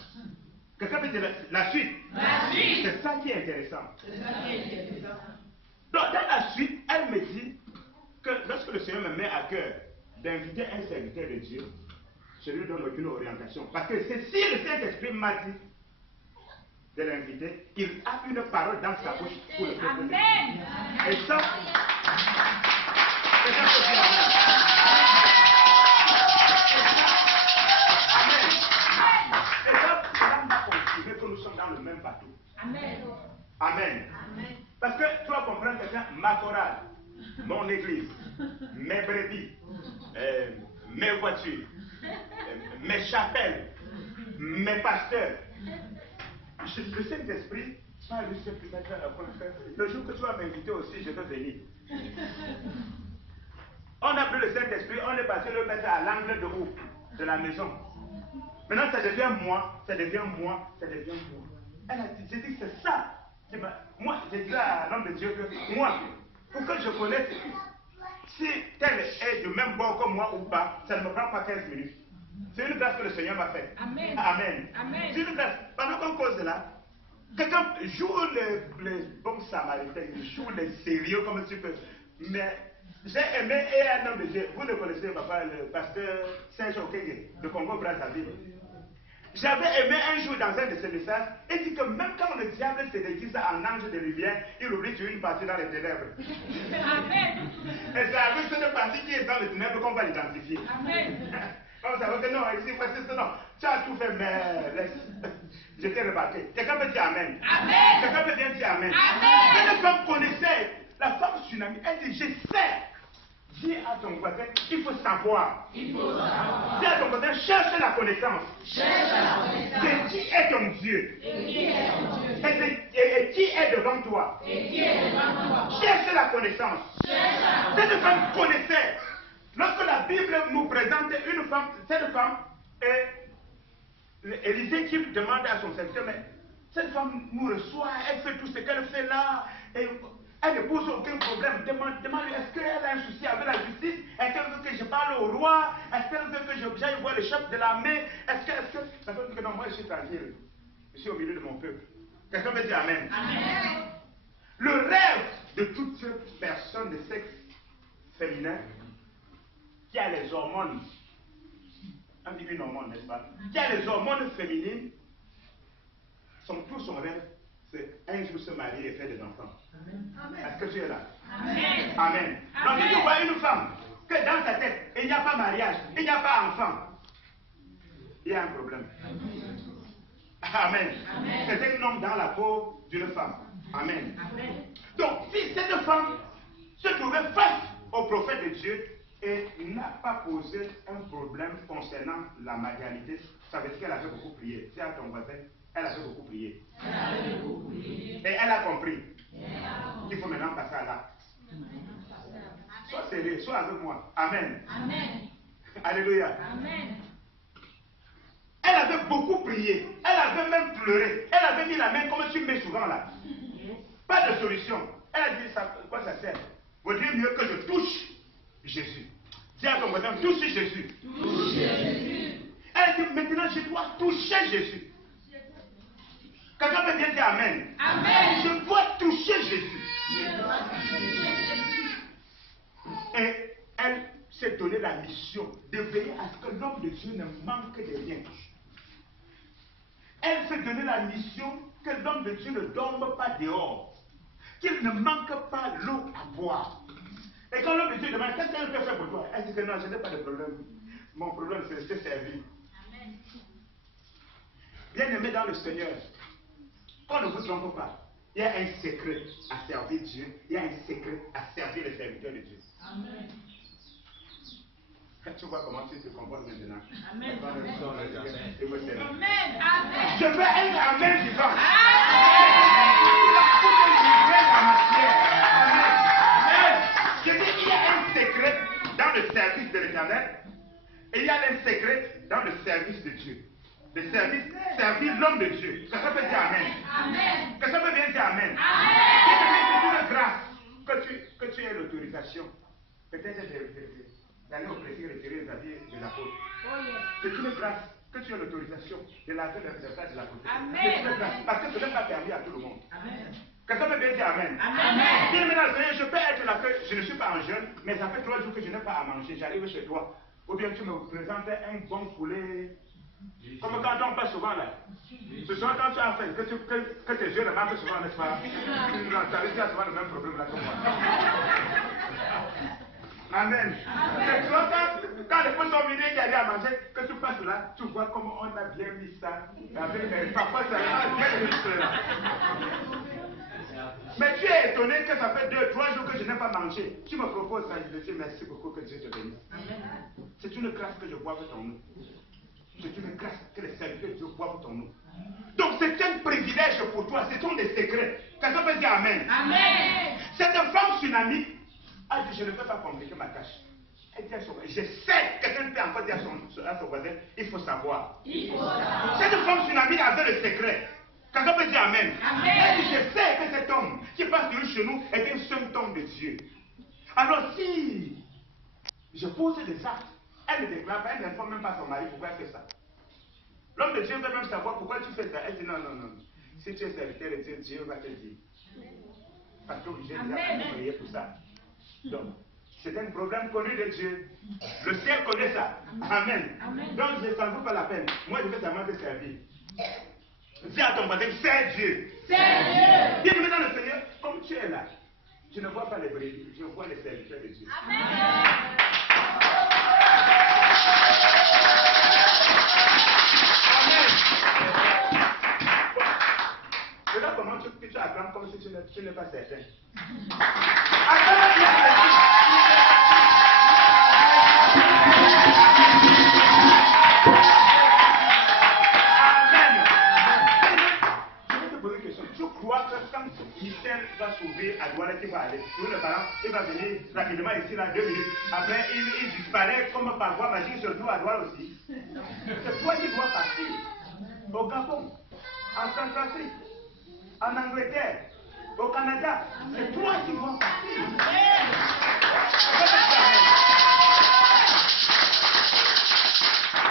Quelqu'un peut dire la suite? La suite. C'est ça qui est intéressant. C'est ça qui est intéressant. Donc, dans la suite, elle me dit que lorsque le Seigneur me met à cœur d'inviter un serviteur de Dieu, je lui donne aucune orientation. Parce que c'est si le Saint-Esprit m'a dit de l'inviter, il a une parole dans sa bouche pour le peuple de Dieu. Amen. Et ça, c'est ça que je dis. Amen. Et là, cela m'a confirmé que nous sommes dans le même bateau. Amen. Amen. Parce que tu vas comprendre quelqu'un, ma chorale, mon église, mes brebis, mes voitures, mes chapelles, mes pasteurs. Le Saint-Esprit, pas le Saint-Esprit, le jour que tu vas m'inviter aussi, je vais venir. On a pris le Saint-Esprit, on est passé le mettre à l'angle de haut de la maison. Maintenant, ça devient moi, ça devient moi, ça devient moi. Elle a dit, j'ai dit, c'est ça. Moi, j'ai dit à l'homme de Dieu que moi, pour que je connaisse si tel est du même bord que moi ou pas, ça ne me prend pas 15 minutes. C'est une grâce que le Seigneur m'a faite. Amen. Amen. Amen. C'est une grâce. Pendant qu'on cause de là, quelqu'un joue les bons samaritains, il joue les sérieux comme tu peux. Mais j'ai aimé et un homme de Dieu. Vous le connaissez, papa, le pasteur Serge Okenge de Congo-Brazzaville. J'avais aimé un jour dans un de ses messages, il dit que même quand le diable se déguise en ange de lumière, il oublie sur une partie dans les ténèbres. Amen. Et c'est avec cette partie qui est dans les ténèbres qu'on va l'identifier. Amen. On savait que non, ici, voici ça, non. Tu as tout fait, mais laisse. Je t'ai remarqué. Quelqu'un peut dire Amen. Amen. Quelqu'un peut bien dire Amen. Amen. Cette femme connaissait, la femme tsunami, elle dit, je sais. Dis à ton voisin, il faut savoir. Il faut savoir. Dis à ton voisin, cherche la connaissance. Cherche la connaissance. De qui est ton Dieu? Et qui est ton Dieu? Et qui est devant toi? Et qui est devant toi? Cherche la connaissance. Cherche la connaissance. Cette femme connaissait. Lorsque la Bible nous présente une femme, cette femme est Élisée qui demande à son serviteur, mais cette femme nous reçoit, elle fait tout ce qu'elle fait là, et elle ne pose aucun problème. Demande est-ce qu'elle a un souci avec la justice? Est-ce qu'elle veut que je parle au roi? Est-ce qu'elle veut que j'aille voir le chef de l'armée? Est-ce que... Ça veut dire que non, moi je suis tranquille. Je suis au milieu de mon peuple. Quelqu'un veut dire Amen. Amen. Le rêve de toute personne de sexe féminin qui a les hormones, on dit une hormone, n'est-ce pas? Qui a les hormones féminines, son rêve, c'est un jour se marier et faire des enfants. Est-ce que tu es là? Amen. Amen. Donc si tu vois une femme, que dans sa tête, il n'y a pas mariage, il n'y a pas enfant, il y a un problème. Amen. C'est un homme dans la peau d'une femme. Amen. Amen. Donc si cette femme se trouvait face au prophète de Dieu, et n'a pas posé un problème concernant la maternité, ça veut dire qu'elle avait beaucoup prié. C'est à ton voisin, elle avait beaucoup prié. Et elle a compris. Il faut maintenant passer à l'acte. Sois sérieux, sois avec moi. Amen. Amen. Alléluia. Amen. Elle avait beaucoup prié. Elle avait même pleuré. Elle avait mis la main comme tu mets souvent là. Pas de solution. Elle a dit, ça, quoi ça sert? Vaudrait mieux que je touche Jésus. Dis à ton voisin, touche Jésus. Touche Jésus. Elle dit, maintenant je dois toucher Jésus. Quelqu'un peut bien dire Amen. Amen. Je dois toucher Jésus. Et elle s'est donné la mission de veiller à ce que l'homme de Dieu ne manque de rien. Elle s'est donné la mission que l'homme de Dieu ne dorme pas dehors, qu'il ne manque pas l'eau à boire. Et quand l'homme de Dieu demande, qu'est-ce qu'elle peut faire pour toi? Elle dit que non, je n'ai pas de problème. Mon problème, c'est de se servir. Bien aimé dans le Seigneur, qu'on ne vous trompe pas, il y a un secret à servir Dieu, il y a un secret à servir les serviteurs de Dieu. Amen. Tu vois comment tu te comportes maintenant. Amen. Amen. Amen. Je veux un Amen vivant. Je dis, il y a un secret dans le service de l'Éternel et il y a un secret dans le service de Dieu. Le service, servir l'homme de Dieu. Quelqu'un peut dire Amen. Amen. Quelqu'un peut bien dire Amen. Amen. C'est une grâce que tu aies l'autorisation. Peut-être d'aller au précis retirer les habits de la peau. C'est une grâce que tu aies l'autorisation de laver les affaires de la peau. Amen. C'est une grâce. Parce que ce n'est pas permis à tout le monde. Amen. Quelqu'un peut bien dire Amen. Amen. Bien maintenant, Seigneur, je peux être là que je ne suis pas en jeûne, mais ça fait 3 jours que je n'ai pas à manger. J'arrive chez toi. Ou bien tu me présentes un bon poulet. Comme quand on passe souvent là. Ce soir, quand tu as fait que tes yeux ne manquent souvent, n'est-ce pas? Tu as souvent le même problème là que moi. Amen. C'est toi, quand les gens sont venus et allaient à manger, que tu passes là, tu vois comment on a bien mis ça. Parfois, ça a bien illustré là. Mais tu es étonné que ça fait 2-3 jours que je n'ai pas mangé. Tu me proposes ça, je te dis merci beaucoup, que Dieu te bénisse. C'est une grâce que je bois pour ton nom. C'est une grâce que les serviteurs de Dieu boivent pour ton nom. Donc c'est un privilège pour toi, ce sont des secrets. Quelqu'un peut dire Amen. Amen. Cette femme tsunami a dit, je ne peux pas compliquer ma tâche. Elle dit à son voisin, je sais, quelqu'un peut encore dire à son voisin, il faut savoir. Il faut savoir. Cette femme tsunami avait le secret. Quelqu'un peut dire Amen. Amen. Elle dit, je sais que cet homme qui passe chez nous est un seul homme de Dieu. Alors si je pose des actes, Elle ne déclare pas, elle n'informe même pas son mari pourquoi elle fait ça. L'homme de Dieu veut même savoir pourquoi tu fais ça. Elle dit non, non, non. Si tu es serviteur de Dieu, Dieu va te dire. Parce que j'ai déjà prié pour ça. Donc, c'est un problème connu de Dieu. Le ciel connaît ça. Amen. Donc, je ne veux pas la peine. Moi, je vais seulement te servir. Dis à ton voisin, c'est Dieu. C'est Dieu. Dis-le dans le Seigneur, comme tu es là. Tu ne vois pas les brebis, tu vois les serviteurs de Dieu. Amen. Regarde comment tu apprends comme si tu n'es pas certain. Tu crois que quand Michel va s'ouvrir à Douala qui va aller, le parent, il va venir rapidement ici, là, 2 minutes. Après, il disparaît comme par voie magique, surtout à Douala aussi. C'est toi qui dois partir. Au Gabon, en Centrafrique, en Angleterre, au Canada. C'est toi qui dois partir.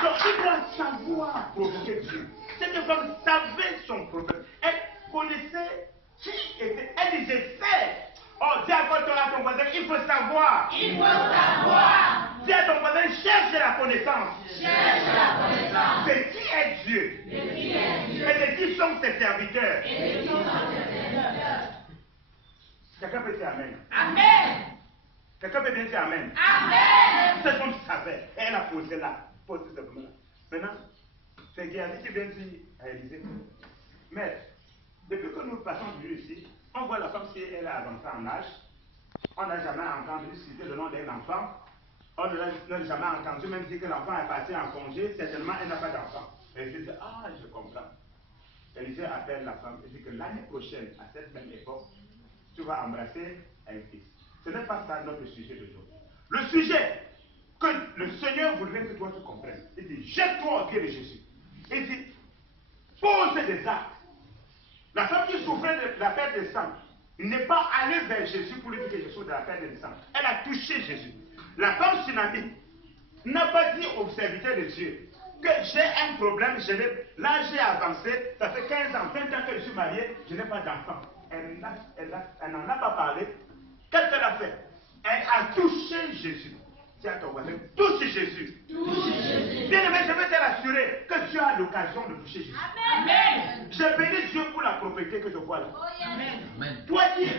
Donc, tu dois savoir provoquer Dieu. Cette femme savait son problème. Elle connaissait qui était. Elle disait, fais. Oh, dis à ton voisin, il faut savoir. Il faut savoir. Dis à ton voisin, cherche la connaissance. Cherche la connaissance. De qui est Dieu? De qui est Dieu? Et de qui sont ses serviteurs? Et de qui sont ses serviteurs? Quelqu'un peut dire Amen. Amen. Quelqu'un peut bien dire Amen. Amen. Cette femme savait. Elle a posé là. Posé ce moment là. Maintenant, c'est Géasi qui vient dire à Élisée, mais depuis que nous passons du ici, on voit la femme si elle a avancé en âge. On n'a jamais entendu citer le nom d'un enfant. On n'a jamais entendu même dire que l'enfant est parti en congé. Certainement, elle n'a pas d'enfant. Élisée dit, ah, je comprends. Élisée appelle la femme et dit que l'année prochaine, à cette même époque, tu vas embrasser un fils. Ce n'est pas ça notre sujet d'aujourd'hui. Le sujet que le Seigneur voudrait que toi tu comprennes, il dit, jette-toi au pied de Jésus. Il dit, pose des actes. La femme qui souffrait de la perte de sang n'est pas allée vers Jésus pour lui dire que je souffre de la perte de sang. Elle a touché Jésus. La femme tsunami n'a pas dit au serviteur de Dieu que j'ai un problème, là j'ai avancé, ça fait 15 ans, 20 ans que je suis marié, je n'ai pas d'enfant. Elle n'en a pas parlé. Qu'est-ce qu'elle a fait? Elle a touché Jésus. Tiens ton voisin, touche Jésus. Touche Jésus. Bien aimé, je vais te rassurer que tu as l'occasion de toucher Jésus. Amen. Je bénis Dieu pour la propriété que je vois là. Amen. Toi qui,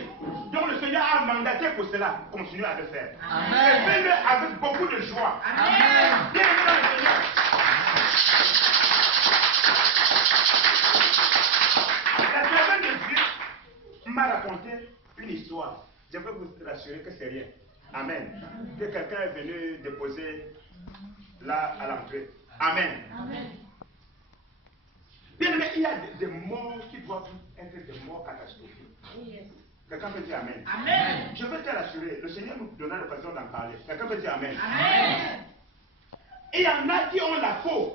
dont le Seigneur a mandaté pour cela, continue à le faire. Amen. Et fais-le avec beaucoup de joie. Amen. Bien aimé dans le Seigneur. La servante de Dieu m'a raconté une histoire. Je veux vous rassurer que c'est rien. Amen. Que quelqu'un est venu déposer là à l'entrée. Amen. Amen. Bien aimé, il y a des morts qui doivent être des morts catastrophiques. Quelqu'un peut dire Amen. Amen. Je veux te rassurer, le Seigneur nous donnera l'occasion d'en parler. Quelqu'un peut dire Amen. Amen. Il y en a qui ont la faute,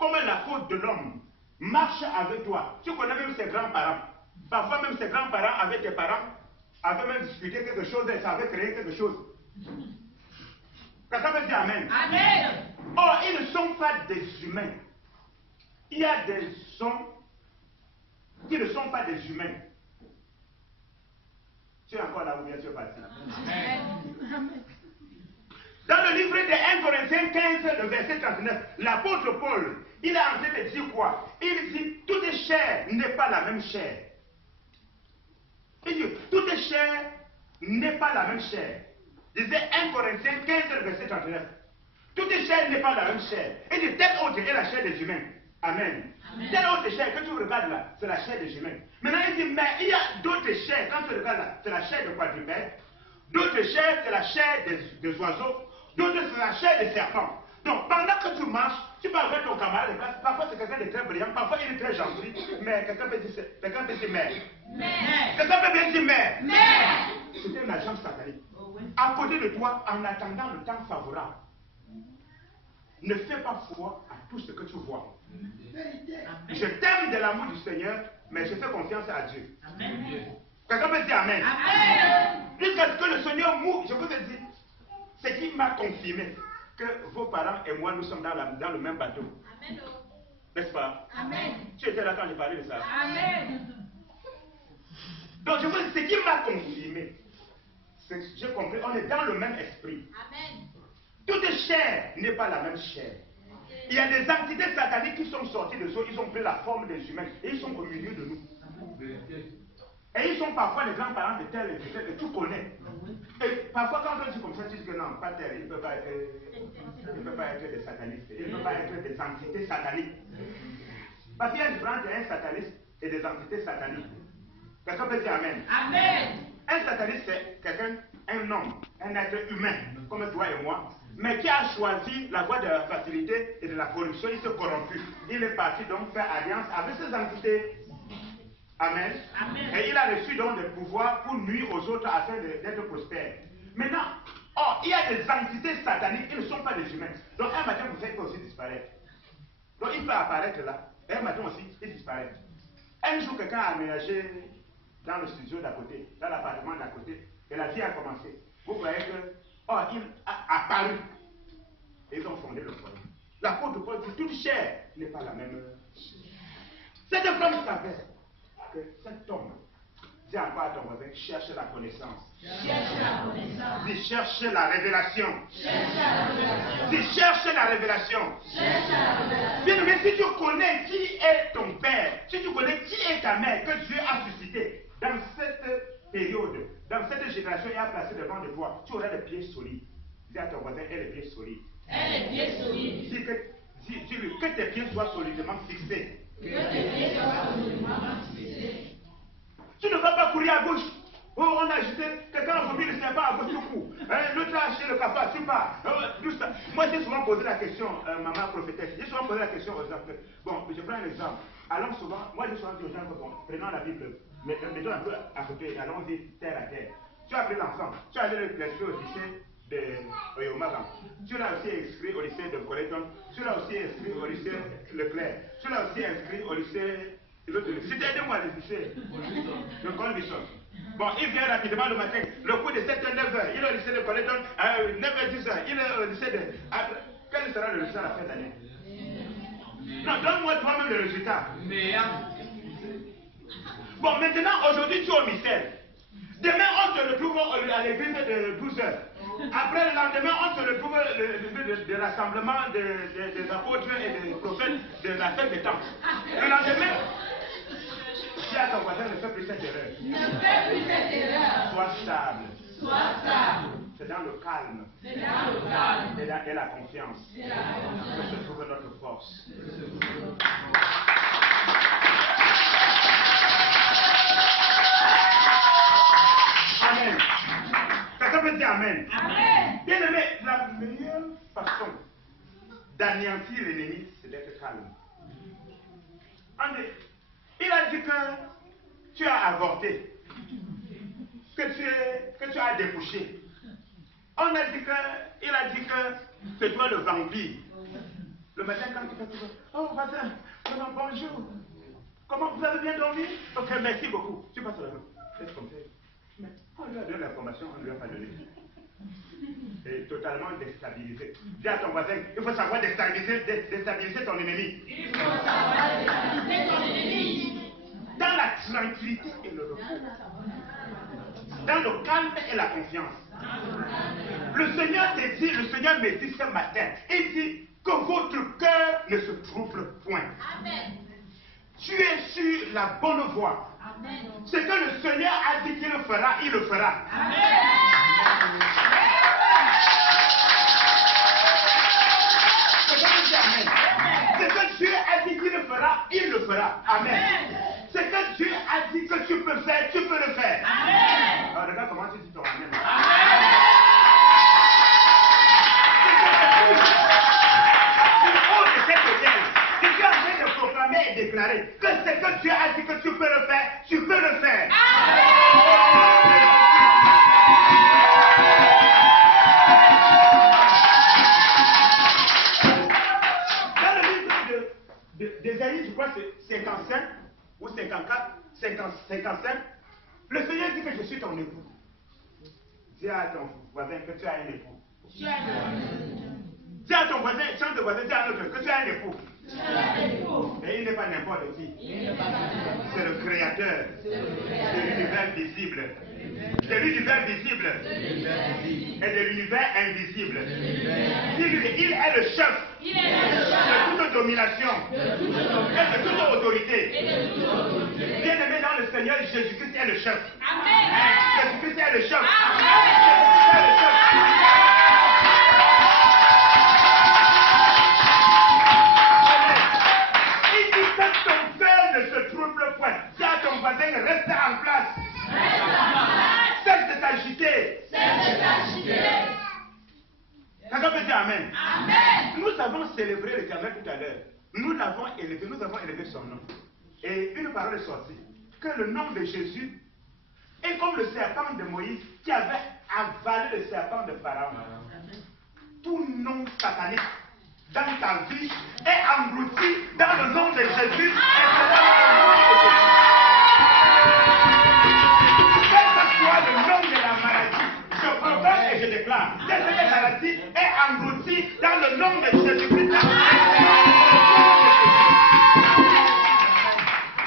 comme la faute de l'homme, marche avec toi. Tu connais même ses grands-parents. Parfois même ses grands-parents avec tes parents avaient même discuté quelque chose et ça avait créé quelque chose. Quelqu'un peut dire Amen. Amen. Or, ils ne sont pas des humains. Il y a des hommes qui ne sont pas des humains. Tu es encore là ou bien tu es parti? Amen. Dans le livre de 1 Corinthiens 15, le verset 39, l'apôtre Paul, il est en train de dire quoi? Il dit, toute chair n'est pas la même chair. Il dit, toute chair n'est pas la même chair. Il disait 1 Corinthiens 15, le verset 39. Toute chair n'est pas la même chair. Il dit, telle autre est la chair des humains. Amen. Amen. Telle autre chair que tu regardes là, c'est la chair des humains. Maintenant, il dit, mais il y a d'autres chairs, quand tu regardes là, c'est la chair de quadrupède. D'autres chairs, c'est la chair des oiseaux. D'autres, c'est la chair des serpents. Donc, pendant que tu marches, tu peux avoir ton camarade, parfois c'est quelqu'un de très brillant, parfois il est très gentil, mais quelqu'un peut dire mère. Quelqu'un peut bien dire mère. C'est un agent satanique. À côté de toi, en attendant le temps favorable, ne fais pas foi à tout ce que tu vois. Je t'aime de l'amour du Seigneur, mais je fais confiance à Dieu. Quelqu'un peut dire Amen. Amen. Jusqu'à ce que le Seigneur mourra, je peux te dire, ce qui m'a confirmé, que vos parents et moi, nous sommes dans le même bateau. Amen. N'est-ce pas? Amen. Tu étais là quand j'ai parlé de ça. Amen. Donc, je veux dire, ce qui m'a confirmé, c'est que j'ai compris, on est dans le même esprit. Amen. Toute chair n'est pas la même chair. Il y a des entités sataniques qui sont sorties de eux, ils ont pris la forme des humains et ils sont au milieu de nous. Et ils sont parfois les grands-parents de tel et de tel, et tu connais. Et parfois, quand on dit comme ça, tu dis que non, pas tel, il ne peut pas être des satanistes, il ne peut pas être des entités sataniques. Parce qu'il y a une différence entre un sataniste et des entités sataniques. Quelqu'un peut dire Amen. Amen. Un sataniste, c'est quelqu'un, un homme, un être humain, comme toi et moi, mais qui a choisi la voie de la facilité et de la corruption. Il s'est corrompu. Il est parti donc faire alliance avec ces entités. Amen. Amen. Et il a reçu donc des pouvoirs pour nuire aux autres afin d'être prospère. Maintenant, il y a des entités sataniques qui ne sont pas des humains. Donc un matin, vous savez, il peut aussi disparaître. Donc il peut apparaître là, et un matin aussi, il disparaît. Un jour, quelqu'un a aménagé dans le studio d'à côté, dans l'appartement d'à côté, et la vie a commencé. Vous voyez que, il a apparu. Et ils ont fondé le foyer. L'apôtre Paul dit, toute chair n'est pas la même. Cette femme savait que cet homme, dis encore à ton voisin, cherche la connaissance. Cherche la connaissance. Dis cherche la révélation. Cherche la révélation. Dis cherche la révélation. Cherche la révélation. Bien, mais si tu connais qui est ton père, si tu connais qui est ta mère, que Dieu a suscité dans cette période, dans cette génération, il a placé devant de toi, tu auras les pieds solides. Dis à ton voisin, elle est pieds solides. Elle est pieds solides. Dis-lui que tes pieds soient solidement fixés. Que tes pieds soient solidement fixés. Tu ne vas pas courir à gauche. Oh, on a agité, quelqu'un a vomi, ne sait pas à gauche, tu cours. L'autre a acheté le café, tu pars. Tout ça. Moi, j'ai souvent posé la question, maman prophétesse, j'ai souvent posé la question aux gens. Bon, je prends un exemple. Allons souvent, moi, j'ai souvent dit aux gens, bon, prenons la Bible, mettons un peu à côté, allons-y terre à terre. Tu as pris l'enfant, tu as allé l'inscrire au lycée de Oyomagan. Tu l'as aussi inscrit au lycée de Coléton. Tu l'as aussi inscrit au lycée Leclerc. Tu l'as aussi inscrit au lycée. C'était aidez-moi le lycée de Colbison. Bon, il vient rapidement le matin. Le coup de 7h, 9h. Il est au lycée de Coléton. 9h, 10h. Il est au lycée de. Quel sera le résultat à la fin d'année? Non, donne-moi toi-même le résultat. Bon, maintenant, aujourd'hui, tu es au mystère. Demain, on te retrouve à l'église de 12h. Après le lendemain, on se retrouve le rassemblement des apôtres et des prophètes de la fête des temps. Le lendemain, si à ton voisin ne fait plus cette erreur. Ne fais plus cette erreur. Sois stable. Sois stable. C'est dans le calme. C'est dans le calme. Et la confiance C'est la confiance. que se trouve notre force. Amen. Quelqu'un peut dire Amen. Amen. Bien aimé, la meilleure façon d'anéantir l'ennemi, c'est d'être calme. Il a dit que tu as avorté, que tu as débouché. Il a dit que c'est toi le vampire. Le matin quand tu fais tout, oh voisin, bonjour. Comment vous avez bien dormi? Ok, merci beaucoup. Tu passes la main. Laisse comme ça. Mais on lui a donné l'information, on ne lui a pas donné. Et totalement déstabilisé. Dis à ton voisin, il faut savoir déstabiliser ton ennemi. Il faut savoir déstabiliser ton ennemi. Dans la tranquillité et le repos. Dans le calme et la confiance. Le Seigneur te dit, le Seigneur me dit ce matin, il dit que votre cœur ne se trouble point. Amen. Tu es sur la bonne voie. Amen. Ce que le Seigneur a dit qu'il le fera, il le fera. Amen. Ce que Dieu a dit qu'il le fera, il le fera. Amen. Ce que Dieu a dit que tu peux faire, tu peux le faire. Amen. Alors regarde comment tu dis ton Amen. Je suis en train de proclamer et déclarer que ce que Dieu a dit que tu peux le faire, tu peux le faire. Dans le livre d'Ésaïe, je crois que c'est 55 ou 54, 55, le Seigneur dit que je suis ton époux. Dis à ton voisin que tu as un époux. Dis à ton voisin, chante ton voisin, dis à l'autre que tu as un époux. Et il n'est pas n'importe qui. C'est le créateur de l'univers visible. De l'univers visible. Et de l'univers invisible. Il est le chef de toute domination et de toute autorité. Bien-aimé dans le Seigneur, Jésus-Christ est le chef. Jésus-Christ est le chef. Jésus-Christ est le chef. Ton cœur ne se trouble point. Dis à ton voisin, reste en place. Cesse de t'agiter. Quelqu'un peut dire Amen. Nous avons célébré l'Éternel tout à l'heure. Nous l'avons élevé, nous avons élevé son nom. Et une parole est sortie. Que le nom de Jésus est comme le serpent de Moïse qui avait avalé le serpent de Pharaon. Tout nom satanique dans ta vie est englouti dans le nom de Jésus. Quel que soit le nom de la maladie, je proclame et je déclare que cette maladie est engloutie dans le nom de Jésus-Christ.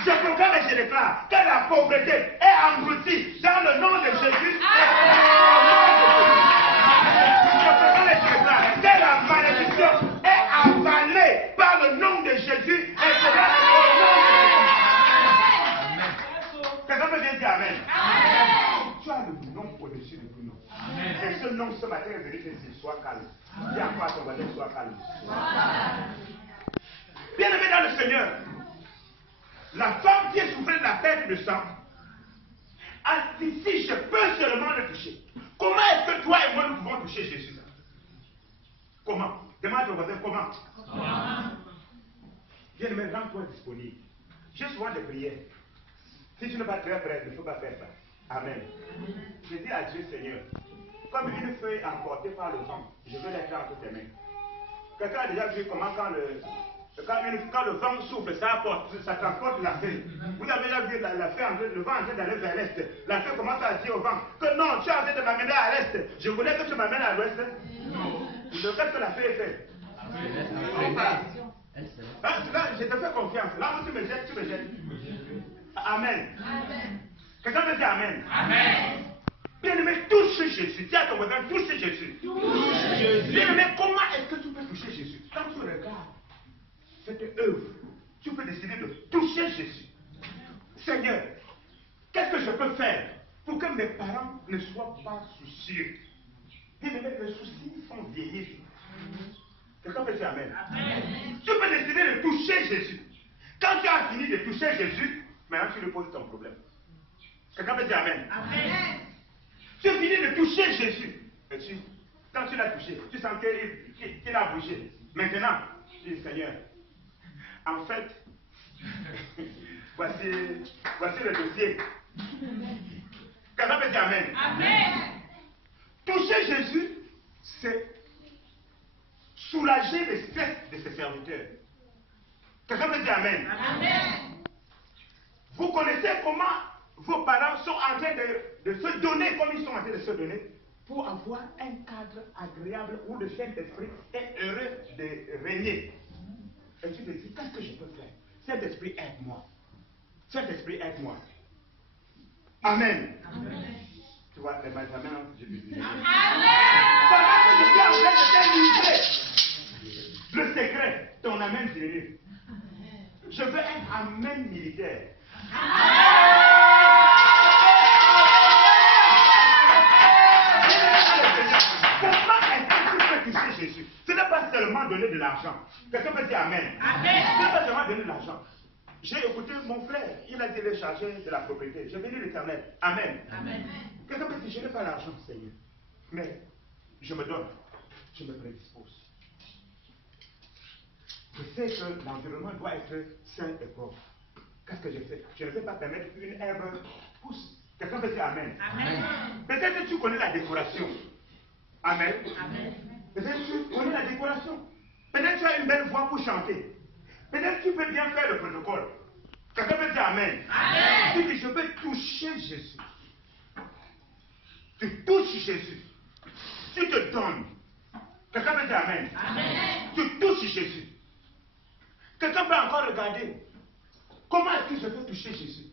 Je proclame et je déclare que la pauvreté est engloutie dans le nom de Jésus. Je proclame et je déclare que la malédiction avalé par le nom de Jésus et cela est au nom de Jésus. Quelqu'un peut bien dire Amen. Tu as le nom au-dessus de tout nom. Et ce nom ce matin est venu te dire sois calme. Dis encore à ton voisin sois calme. Bien-aimé dans le Seigneur, la femme qui est souffrée de la perte de sang a dit si je peux seulement le toucher. Comment est-ce que toi et moi nous pouvons toucher Jésus? Comment? Demande à ton voisin comment. Bien-aimé, rends-toi disponible. J'ai souvent des prières. Si tu n'es pas très prêt, il ne faut pas faire ça. Amen. Je dis à Dieu, Seigneur, comme une feuille emportée par le vent, je veux l'être entre tes mains. Quelqu'un a déjà vu comment quand le vent souffle, ça transporte la feuille. Vous avez déjà vu la feuille, le vent en train d'aller vers l'est. La feuille commence à dire au vent que non, tu es en train de m'amener à l'est. Je voulais que tu m'amènes à l'ouest. Non. Qu'est-ce que la feuille fait? Là, je te fais confiance. Là où tu me jettes, tu me jettes. Amen. Quelqu'un me dit Amen. Amen. Bien-aimé, touche Jésus. Dis à ton voisin, touche Jésus. Bien-aimé, comment est-ce que tu peux toucher Jésus? Quand tu regardes cette œuvre, tu peux décider de toucher Jésus. Seigneur, qu'est-ce que je peux faire pour que mes parents ne soient pas soucieux? Bien-aimé, les soucis font vieillir. Quelqu'un peut dire Amen. Tu peux décider de toucher Jésus. Quand tu as fini de toucher Jésus, maintenant tu lui poses ton problème. Quelqu'un peut dire Amen. Tu as fini de toucher Jésus. Et quand tu l'as touché, tu sens qu'il a bougé. Maintenant, tu dis Seigneur, en fait, voici le dossier. Quelqu'un peut dire Amen. Toucher Jésus, c'est soulager le stress de ses serviteurs. Quelqu'un peut dire Amen. Vous connaissez comment vos parents sont en train de se donner comme ils sont en train de se donner pour avoir un cadre agréable où le Saint-Esprit est heureux de régner. Et tu te dis, qu'est-ce que je peux faire? Saint-Esprit, aide-moi. Saint-Esprit, aide-moi. Amen. Tu vois, les mains, je lui dis. Pendant que je suis en train de t'inviter le secret, ton Amen diminue. Je veux un Amen militaire. Comment est-ce que tu peux toucher Jésus? Ce n'est pas seulement donner de l'argent. Quelqu'un peut dire Amen. Ce n'est pas seulement donner de l'argent. J'ai écouté mon frère, il a dit le chargé de la propriété. J'ai béni l'Éternel. Amen. Quelqu'un peut dire, je n'ai pas l'argent, Seigneur. Mais je me donne. Je me prédispose. Je sais que l'environnement doit être sain et propre. Qu'est-ce que je fais? Je ne vais pas permettre qu'une herbe pousse. Quelqu'un peut dire Amen. Peut-être que tu connais la décoration. Amen. Peut-être que tu connais la décoration. Peut-être que tu as une belle voix pour chanter. Peut-être que tu peux bien faire le protocole. Quelqu'un peut dire Amen. Tu dis, je peux toucher Jésus. Tu touches Jésus. Tu te donnes. Quelqu'un peut dire Amen. Tu touches Jésus. Quelqu'un peut encore regarder. Comment est-ce que je peux toucher Jésus?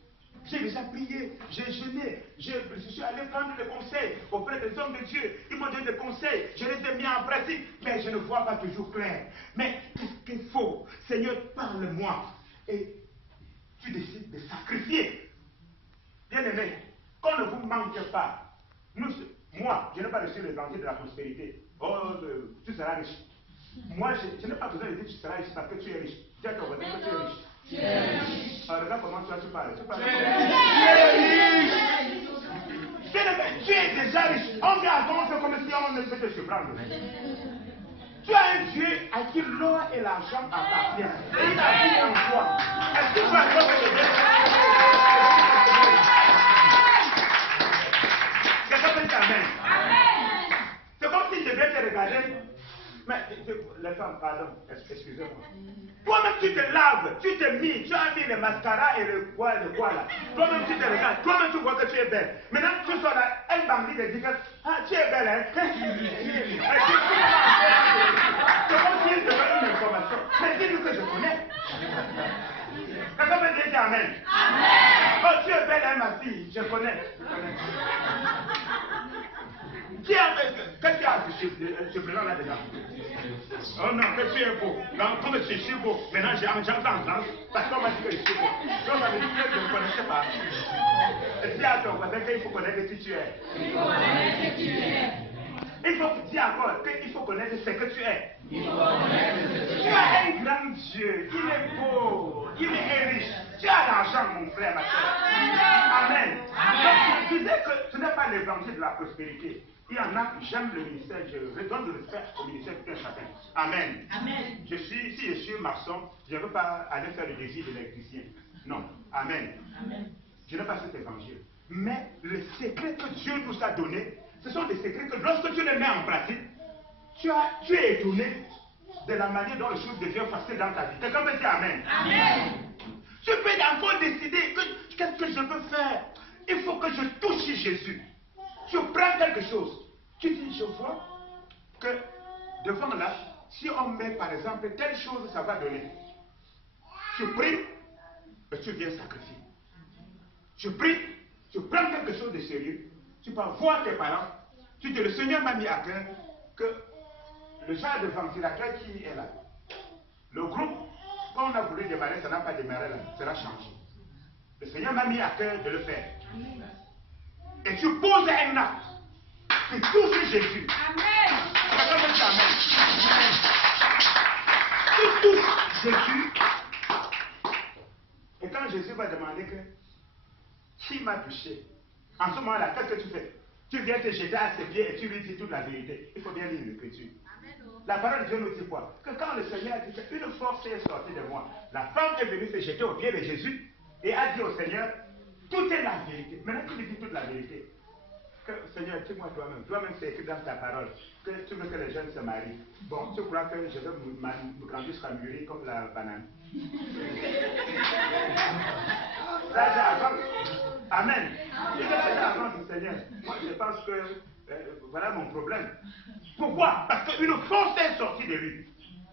J'ai déjà prié, j'ai jeûné, je suis allé prendre des conseils auprès des hommes de Dieu. Ils m'ont donné des conseils, je les ai mis en pratique, mais je ne vois pas toujours clair. Mais qu'est-ce qu'il faut? Seigneur, parle-moi. Et tu décides de sacrifier. Bien-aimé, qu'on ne vous manque pas. Moi, je n'ai pas reçu l'évangile de la prospérité. Oh, tu seras riche. Moi, je n'ai pas besoin de dire que tu seras riche parce que tu es riche. Dis à ton voisin que tu es riche. Regarde comment tu parles. Tu parles. Tu es déjà riche. On vient avant, on fait comme si on ne peut te surprendre. Tu as un Dieu à qui l'or et l'argent appartiennent. Et il habite en toi. Est-ce que tu as encore de Dieu? Quelqu'un peut dire Amen. C'est comme si je devais te regarder. Mais les femmes, pardon, excusez-moi. Toi-même tu te laves, tu te mis, tu as mis le mascara et le quoi là. Toi-même tu te regardes, toi-même tu vois que tu es belle. Maintenant tu sors là, un bandit te dit que tu es belle, hein. C'est comme s'il te donne une information. Mais dis-lui que je connais. Quelqu'un peut dire Amen. Oh, tu es belle, hein, ma fille, je connais. Qu'est-ce qu'il y a ce blanc là-dedans? Oh non, que tu es beau. Non, comme je suis beau, maintenant j'entends entendre. Parce qu'on m'a dit que je suis beau. Donc ça veut dire que je ne connaissais pas. Et dis à ton voisin qu'il faut connaître qui tu es. Il faut dire encore qu'il faut connaître ce que tu es. Tu as un grand Dieu. Il est beau. Il est riche. Tu as l'argent, mon frère, ma soeur. Amen. Donc je disais que ce n'est pas l'évangile de la prospérité. Il y en a qui j'aime le ministère, je redonne le respect au ministère de tout un chacun. Amen. Si je suis maçon, je ne veux pas aller faire le désir de l'électricien. Non. Amen. Je n'ai pas cet évangile. Mais les secrets que Dieu nous a donnés, ce sont des secrets que lorsque tu les mets en pratique, tu es étonné de la manière dont les choses deviennent faciles dans ta vie. Quelqu'un peut dire Amen. Tu peux encore décider qu'est-ce que je peux faire. Il faut que je touche Jésus. Tu prends quelque chose, tu dis, je vois que devant là, si on met par exemple telle chose, ça va donner. Tu pries, et tu viens sacrifier. Tu pries, tu prends quelque chose de sérieux, tu vas voir tes parents, tu dis, le Seigneur m'a mis à cœur que le genre de ventilateur qui est là, le groupe, quand on a voulu démarrer, ça n'a pas démarré là, ça sera changé. Le Seigneur m'a mis à cœur de le faire. Et tu poses un acte. Tu touches Jésus. Amen. Tu touches Jésus. Et quand Jésus va demander que qui m'a touché, en ce moment-là, qu'est-ce que tu fais? Tu viens te jeter à ses pieds et tu lui dis toute la vérité. Il faut bien lire l'Écriture. La parole de Dieu nous dit quoi? Que quand le Seigneur dit qu'une force est sortie de moi, la femme est venue se jeter aux pieds de Jésus et a dit au Seigneur, tout est la vérité. Maintenant, tu lui dis toute la vérité. Que, Seigneur, dis-moi toi-même. Toi-même, c'est écrit dans ta parole que tu veux que les jeunes se marient. Bon, tu crois que je vais me grandir jusqu'à mûrir comme la banane. Ça, j'ai avant. Amen. Je vais avant du Seigneur. Moi, je pense que voilà mon problème. Pourquoi? Parce qu'une force est sortie de lui.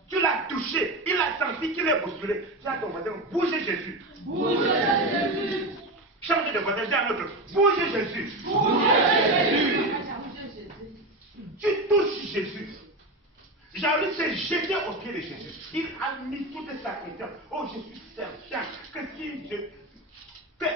Tu l'as touché, il a senti qu'il est bousculé. Tu as ton voisin, bougez Jésus. Bougez Jésus. Change de voisin, dis à l'autre, bougez Jésus. Bougez Jésus. Tu touches Jésus. J'ai s'est jeté au pied de Jésus. Il a mis toute sa confiance. Oh, je suis certain que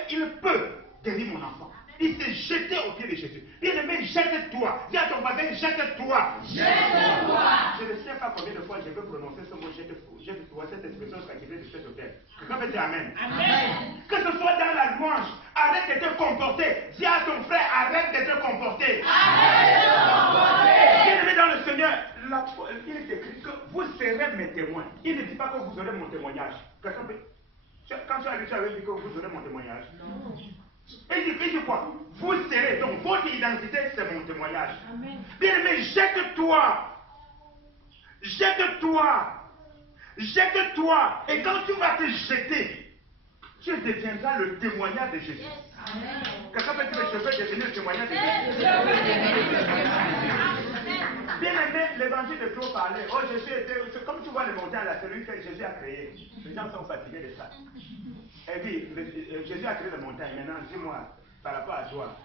qu'il peut guérir mon enfant. Il s'est jeté au pied de Jésus. Bien-aimé, jette-toi. Dis à ton voisin, jette-toi. Jette-toi. Je ne sais pas combien de fois je peux prononcer ce mot jette-toi, cette expression activée de cette hôtel. Quelqu'un peut dire Amen. Amen. Que ce soit dans la louange, arrête de te comporter. Dis à ton frère, arrête de te comporter. Arrête de te comporter. Bien-aimé dans le Seigneur, il est écrit que vous serez mes témoins. Il ne dit pas que vous aurez mon témoignage. Quelqu'un peut... Quand tu as lu, tu avais dit que vous aurez mon témoignage. Non. Il dit quoi? Vous serez, donc votre identité, c'est mon témoignage. Bien-aimé, jette-toi. Jette-toi. Jette-toi. Et quand tu vas te jeter, tu deviendras le témoignage de Jésus. Quelqu'un peut dire que je veux devenir le témoignage de Jésus. Bien-aimé, Bien-aimé, l'évangile de trop parler. Oh, Jésus était. Comme tu vois les montagnes là, c'est lui que Jésus a créé. Les gens sont fatigués de ça. Et puis, Jésus a créé les montagnes. Maintenant, dis-moi, par rapport à toi,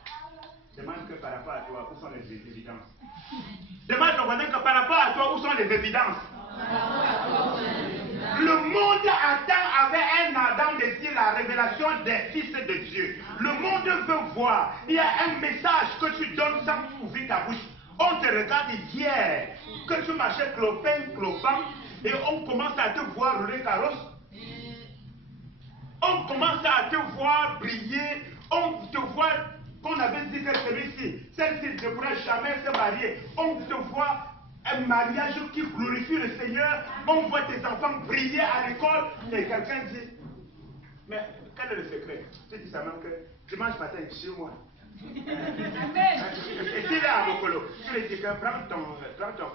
demande que par rapport à toi, où sont les évidences? Demande ton voisin que par rapport à toi, où sont les évidences? Le monde attend avec un ardent désir la révélation des fils de Dieu. Le monde veut voir. Il y a un message que tu donnes sans ouvrir ta bouche. On te regarde hier, que tu marchais clopin, et on commence à te voir rouler carrosse. On commence à te voir briller. On te voit qu'on avait dit que celui-ci, celle-ci ne pourrait jamais se marier. On te voit un mariage qui glorifie le Seigneur. On voit tes enfants briller à l'école. Et quelqu'un dit, mais quel est le secret? Tu dis ça même que dimanche matin, chez moi. Et s'il est à Mokolo, tu lui dis que prends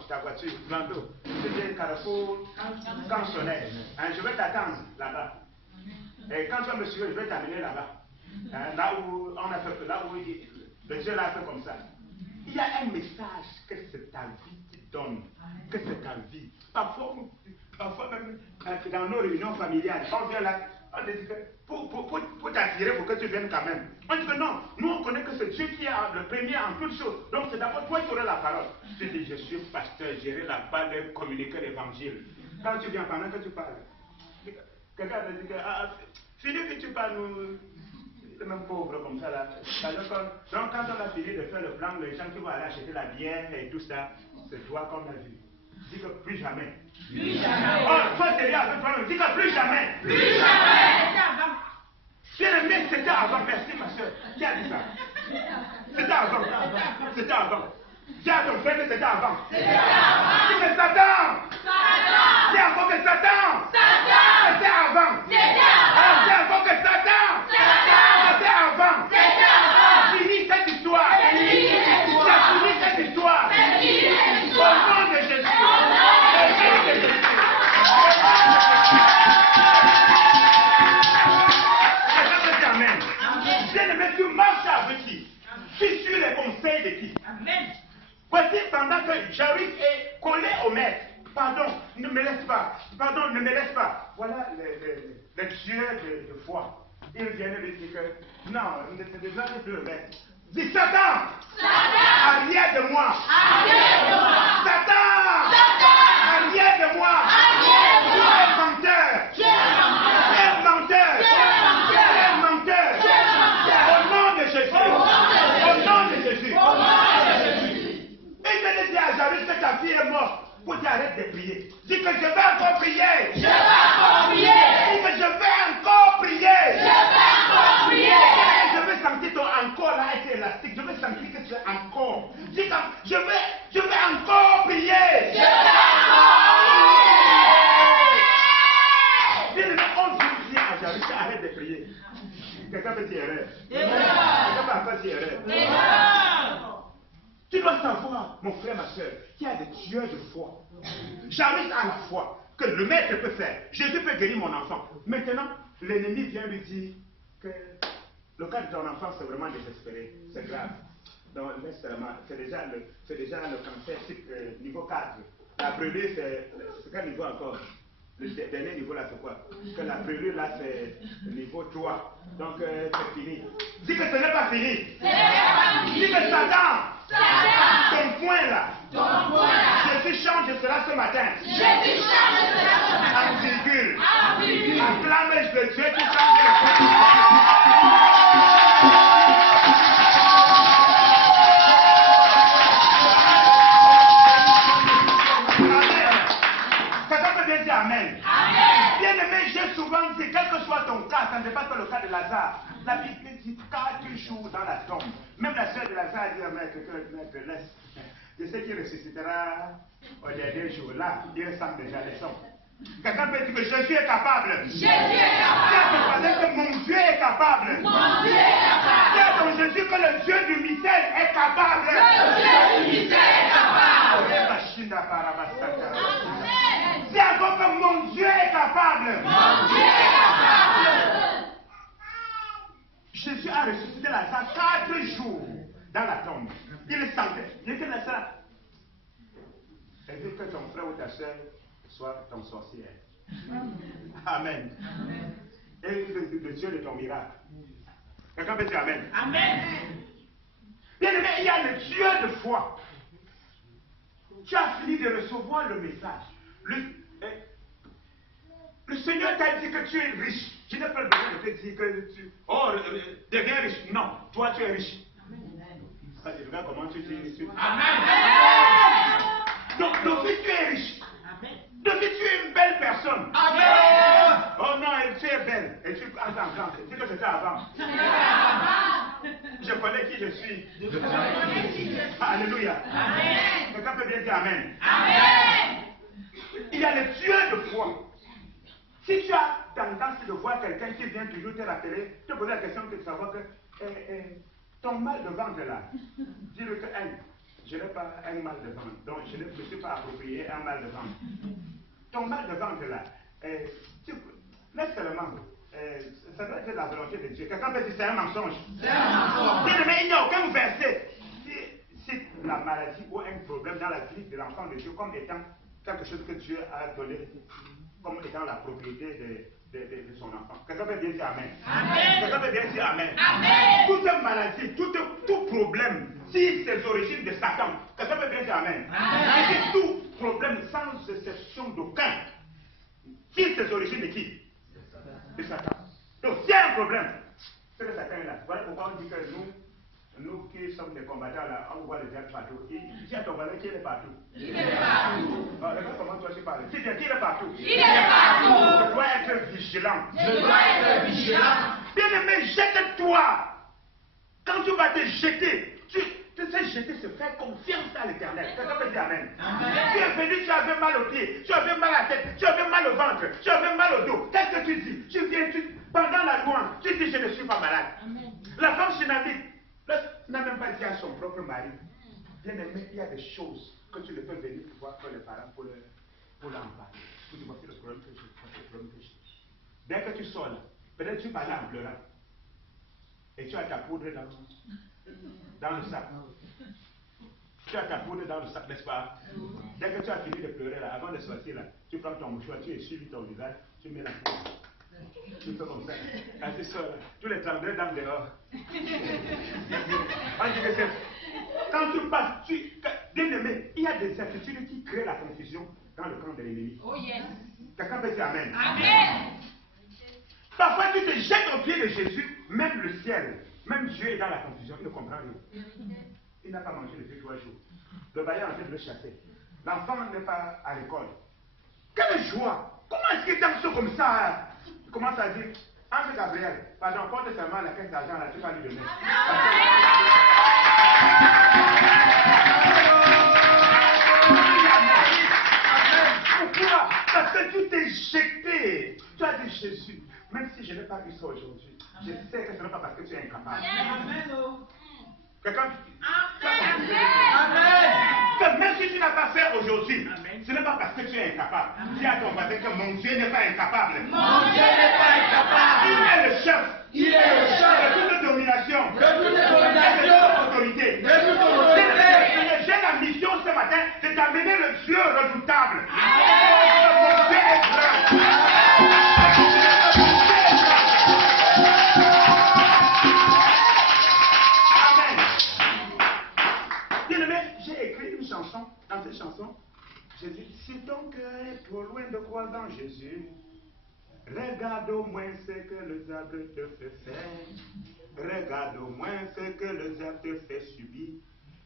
ta voiture, Blando, tu viens Carrefour, quand soleil, je vais t'attendre là-bas. Et quand tu vas me suivre, je vais t'amener là-bas. Là où on a fait, là où le Dieu l'a fait comme ça. Il y a un message que c'est ta vie qui donne, que c'est ta vie. Parfois même dans nos réunions familiales, on vient là, on dit que pour t'attirer, pour que tu viennes quand même. On dit que non, nous on connaît que c'est Dieu qui est le premier en toutes choses. Donc c'est d'abord toi qui auras la parole. Tu dis, je suis pasteur, j'irai là-bas de communiquer l'évangile. Quand tu viens, pendant que tu parles, quelqu'un te dit que, Philippe, que tu parles, nous, le même pauvre comme ça là. Donc quand on a fini de faire le plan, les gens qui vont aller acheter la bière et tout ça, c'est toi qu'on a vu. Dis que plus jamais. Plus jamais. Oh, toi t'es là avec toi, dis que plus jamais. Plus jamais. Bien aimé, c'était avant, merci ma soeur. Qui a dit ça? C'était avant. C'était avant. Dis à ton frère que c'était avant. C'était avant. Dis que Satan. Satan. Dis encore que Satan. Satan. C'était avant. C'était avant. Dis encore que Satan. Satan. C'était avant. C'était avant. Finis cette histoire. Finis cette histoire. Finis cette histoire. Finis cette Au histoire. nom de Jésus. Au nom de Jésus. Amen. Bien-aimé, tu marches avec qui? Tu suis les conseils de qui? Amen. Voici pendant que j'arrive et collé au maître. Pardon, ne me laisse pas. Pardon, ne me laisse pas. Voilà le Dieu de foi. Il vient lui dire que non, ne te désolé plus le maître. Dis Satan! Satan. Arrière de moi! Arrière de moi. Satan! Satan. Arrière de moi! Arrière de moi. Tu es menteur! Tu es menteur. Tu es menteur! Tu es menteur. Tu es menteur! Tu es menteur. Au nom de Jésus! Au nom de Jésus! Au nom de Jésus. Il venait dire à Jairus que ta fille est morte. Pour dire arrête de prier. Dis que je vais encore prier. Je vais encore prier. Dis que je vais encore prier. Je vais encore prier. Je veux sentir ton encore là être élastique. Je veux sentir que tu es encore. Dis que je vais encore prier. Je vais encore prier. Dis on dit à Jairus que arrête de prier. Quelqu'un peut dire erreur. Quelqu'un peut encore dire erreur. Tu dois savoir, mon frère, ma soeur, qu'il y a des tueurs de foi. Jairus a la foi que le maître peut faire. Jésus peut guérir mon enfant. Maintenant, l'ennemi vient lui dire que le cas de ton enfant, c'est vraiment désespéré. C'est grave. Donc, c'est déjà le cancer type niveau 4. La brûlure, c'est quel niveau encore? Le dernier niveau là, c'est quoi? Que la brûlure là, c'est le niveau 3. Donc, c'est fini. Dis que ce n'est pas fini. Dis que Satan. Ton point là. Ton point là. Jésus change cela ce matin. Jésus change cela ce matin. En virgule. En virgule. Acclame le Dieu qui change le point. Quelqu'un peut bien dire Amen. Amen. Bien aimé, j'ai souvent dit, quel que soit ton cas, ça ne dépasse pas le cas de Lazare. La Bible dit 4 jours dans la tombe. Même la sœur de Lazare a dit à maître que maître laisse. Je sais qu'il ressuscitera au dernier jour. Là, il ressemble déjà les sons. Quelqu'un peut dire que Jésus est capable. Jésus est capable. Dis que mon Dieu est capable. Mon Dieu est capable. Dis à ton Jésus que le Dieu du mystère est capable. Le Dieu du mystère est capable. Dis encore que mon Dieu est capable. Mon Dieu est capable. Jésus a ressuscité Lazare 4 jours dans la tombe. Il le sentait. Il était là. évite que ton frère ou ta soeur soit ton sorcier. Amen. Et le Dieu de ton miracle. Quelqu'un peut dire Amen. Amen. Bien aimé, il y a le Dieu de foi. Tu as fini de recevoir le message. Le Seigneur t'a dit que tu es riche. Je n'ai pas besoin de te dire que tu deviens riche. Non, toi tu es riche. Ça, tu regardes comment tu dis. Amen. Donc, depuis tu es riche. Depuis tu es une belle personne. Amen. Oh non, tu es belle. Et tu attends, dis que c'était avant. Je connais qui je suis. Alléluia. Amen. Quelqu'un peut bien dire Amen. Amen. Il y a le Dieu de foi. Si tu as tendance de voir quelqu'un qui vient toujours te rappeler, te poser la question de savoir que ton mal de ventre là, dis-le que je n'ai pas un mal de ventre, donc je ne me suis pas approprié un mal de ventre. Ton mal de ventre là, laisse seulement, ça doit être la volonté de Dieu. Quelqu'un peut dire c'est un mensonge. C'est un mensonge. Bien aimé, il n'y a aucun verset. Si la maladie ou un problème dans la vie de l'enfant de Dieu comme étant quelque chose que Dieu a donné, comme étant la propriété de son enfant. Quelqu'un peut bien dire Amen. Amen. Quelqu'un peut bien dire Amen. Amen. Toute maladie, tout problème, si c'est l'origine de Satan, quelqu'un peut bien dire Amen. Amen. Et tout problème sans exception d'aucun, si c'est l'origine de qui? De Satan. Donc s'il y a un problème, c'est que Satan est là. Voilà pourquoi on dit que nous qui sommes des combattants là, on voit le diable partout. Il dit à ton voisin qu'il est partout. Il est partout. Regarde comment toi tu parles. Tu dis qu'il est partout. Il est partout. Je dois être vigilant. Je dois être vigilant. Bien-aimé, jette-toi. Quand tu vas te jeter, tu sais jeter, c'est faire confiance à l'éternel. Quelqu'un peut dire Amen. Amen. Tu es venu, tu avais mal aux pieds, tu avais mal à la tête, tu avais mal au ventre, tu avais mal au dos. Qu'est-ce que tu dis? Tu viens, pendant la louange, tu dis je ne suis pas malade. Amen. La femme chénamite n'a même pas dit à son propre mari. Bien aimé, il y a des choses que tu ne peux venir voir que les parents pour l'en parler. Tu dis, voici le problème que j'ai. Dès que tu sors là, peut-être tu parles en pleurant. Et tu as ta poudre dans le sac. Tu as ta poudre dans le sac, n'est-ce pas? Dès que tu as fini de pleurer là, avant de sortir là, tu prends ton mouchoir, tu essuies ton visage, tu mets la poudre. Tu fais comme ça. Quand tu sors là, tous les tendres dans dehors. Quand tu passes, bien aimé, il y a des certitudes qui créent la confusion dans le camp de l'ennemi. Oh yes. Quelqu'un peut dire Amen. Amen. Parfois tu te jettes au pied de Jésus, même le ciel, même Dieu est dans la confusion, il ne comprend rien. Il n'a pas mangé depuis 3 jours. Le bailleur est en train de le chasser. L'enfant n'est pas à l'école. Quelle joie! Comment est-ce qu'il danse comme ça? Il commence à dire, Ange Gabriel, pardon, porte seulement la caisse d'argent là, tu vas lui donner. Pourquoi? Parce que tu t'es jeté. Tu as dit Jésus, même si je n'ai pas vu ça aujourd'hui, je sais que ce n'est pas parce que tu es incapable. Quelqu'un? Amen. Que même si tu n'as pas fait aujourd'hui, ce n'est pas parce que tu es incapable. Dis à ton voisin que mon Dieu n'est pas incapable. Mon Dieu n'est pas incapable. Il est le chef. Il est le chef de toute domination. de toute domination. De toute autorité. De toute autorité. J'ai la mission ce matin de t'amener le Dieu redoutable. Amen. Mon Dieu est grand. Dans cette chanson, je dis, si ton cœur est trop loin de croire dans Jésus, regarde au moins ce que le diable te fait faire. Regarde au moins ce que le diable te fait subir.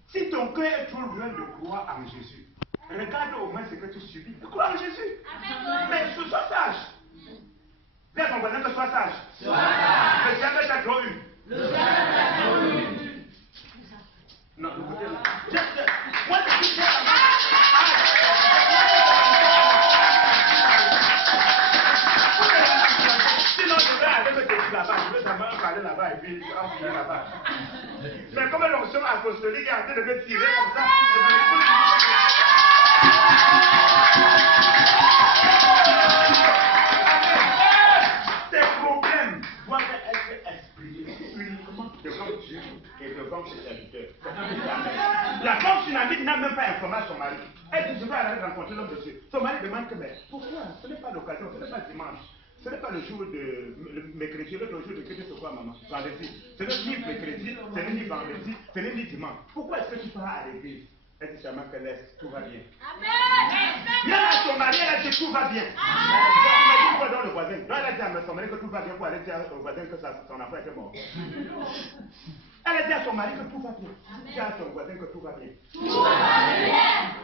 Si ton cœur est trop loin de croire en Jésus, regarde au moins ce que tu subis. Crois en Jésus. Mais sois sage. Dis à ton voisin que sois sage. Le diable t'a trop eu. Le diable t'a trop eu. Non, écoutez là. Moi, je suis sinon, je vais aller me décider là-bas. Je vais d'abord parler là-bas et puis on finit là-bas. Mais comme l'onction apostolique est en train de me tirer comme ça, tes problèmes doivent être exprimés uniquement devant Dieu et devant ses serviteurs. La femme tsunamite n'a même pas informé son mari. Elle Elle dit, je vais aller rencontrer l'homme de Dieu. Son mari demande que, mais pourquoi? Ce n'est pas l'occasion, ce n'est pas dimanche. Ce n'est pas le jour de mercredi, le jour de mercredi, c'est quoi, maman? Vendredi. Ce n'est ni mercredi, ce n'est ni vendredi, ce n'est ni dimanche. Pourquoi est-ce que tu pars à l'église? Elle dit seulement que laisse, tout va bien. Amen. Viens à son mari, elle a dit tout va bien. Imagine quoi dans le voisin. Donc elle a dit à son mari que tout va bien pour aller dire au voisin que son enfant était mort. Elle a dit à son mari que tout va bien. Dis à son voisin que tout va bien. Tout va bien.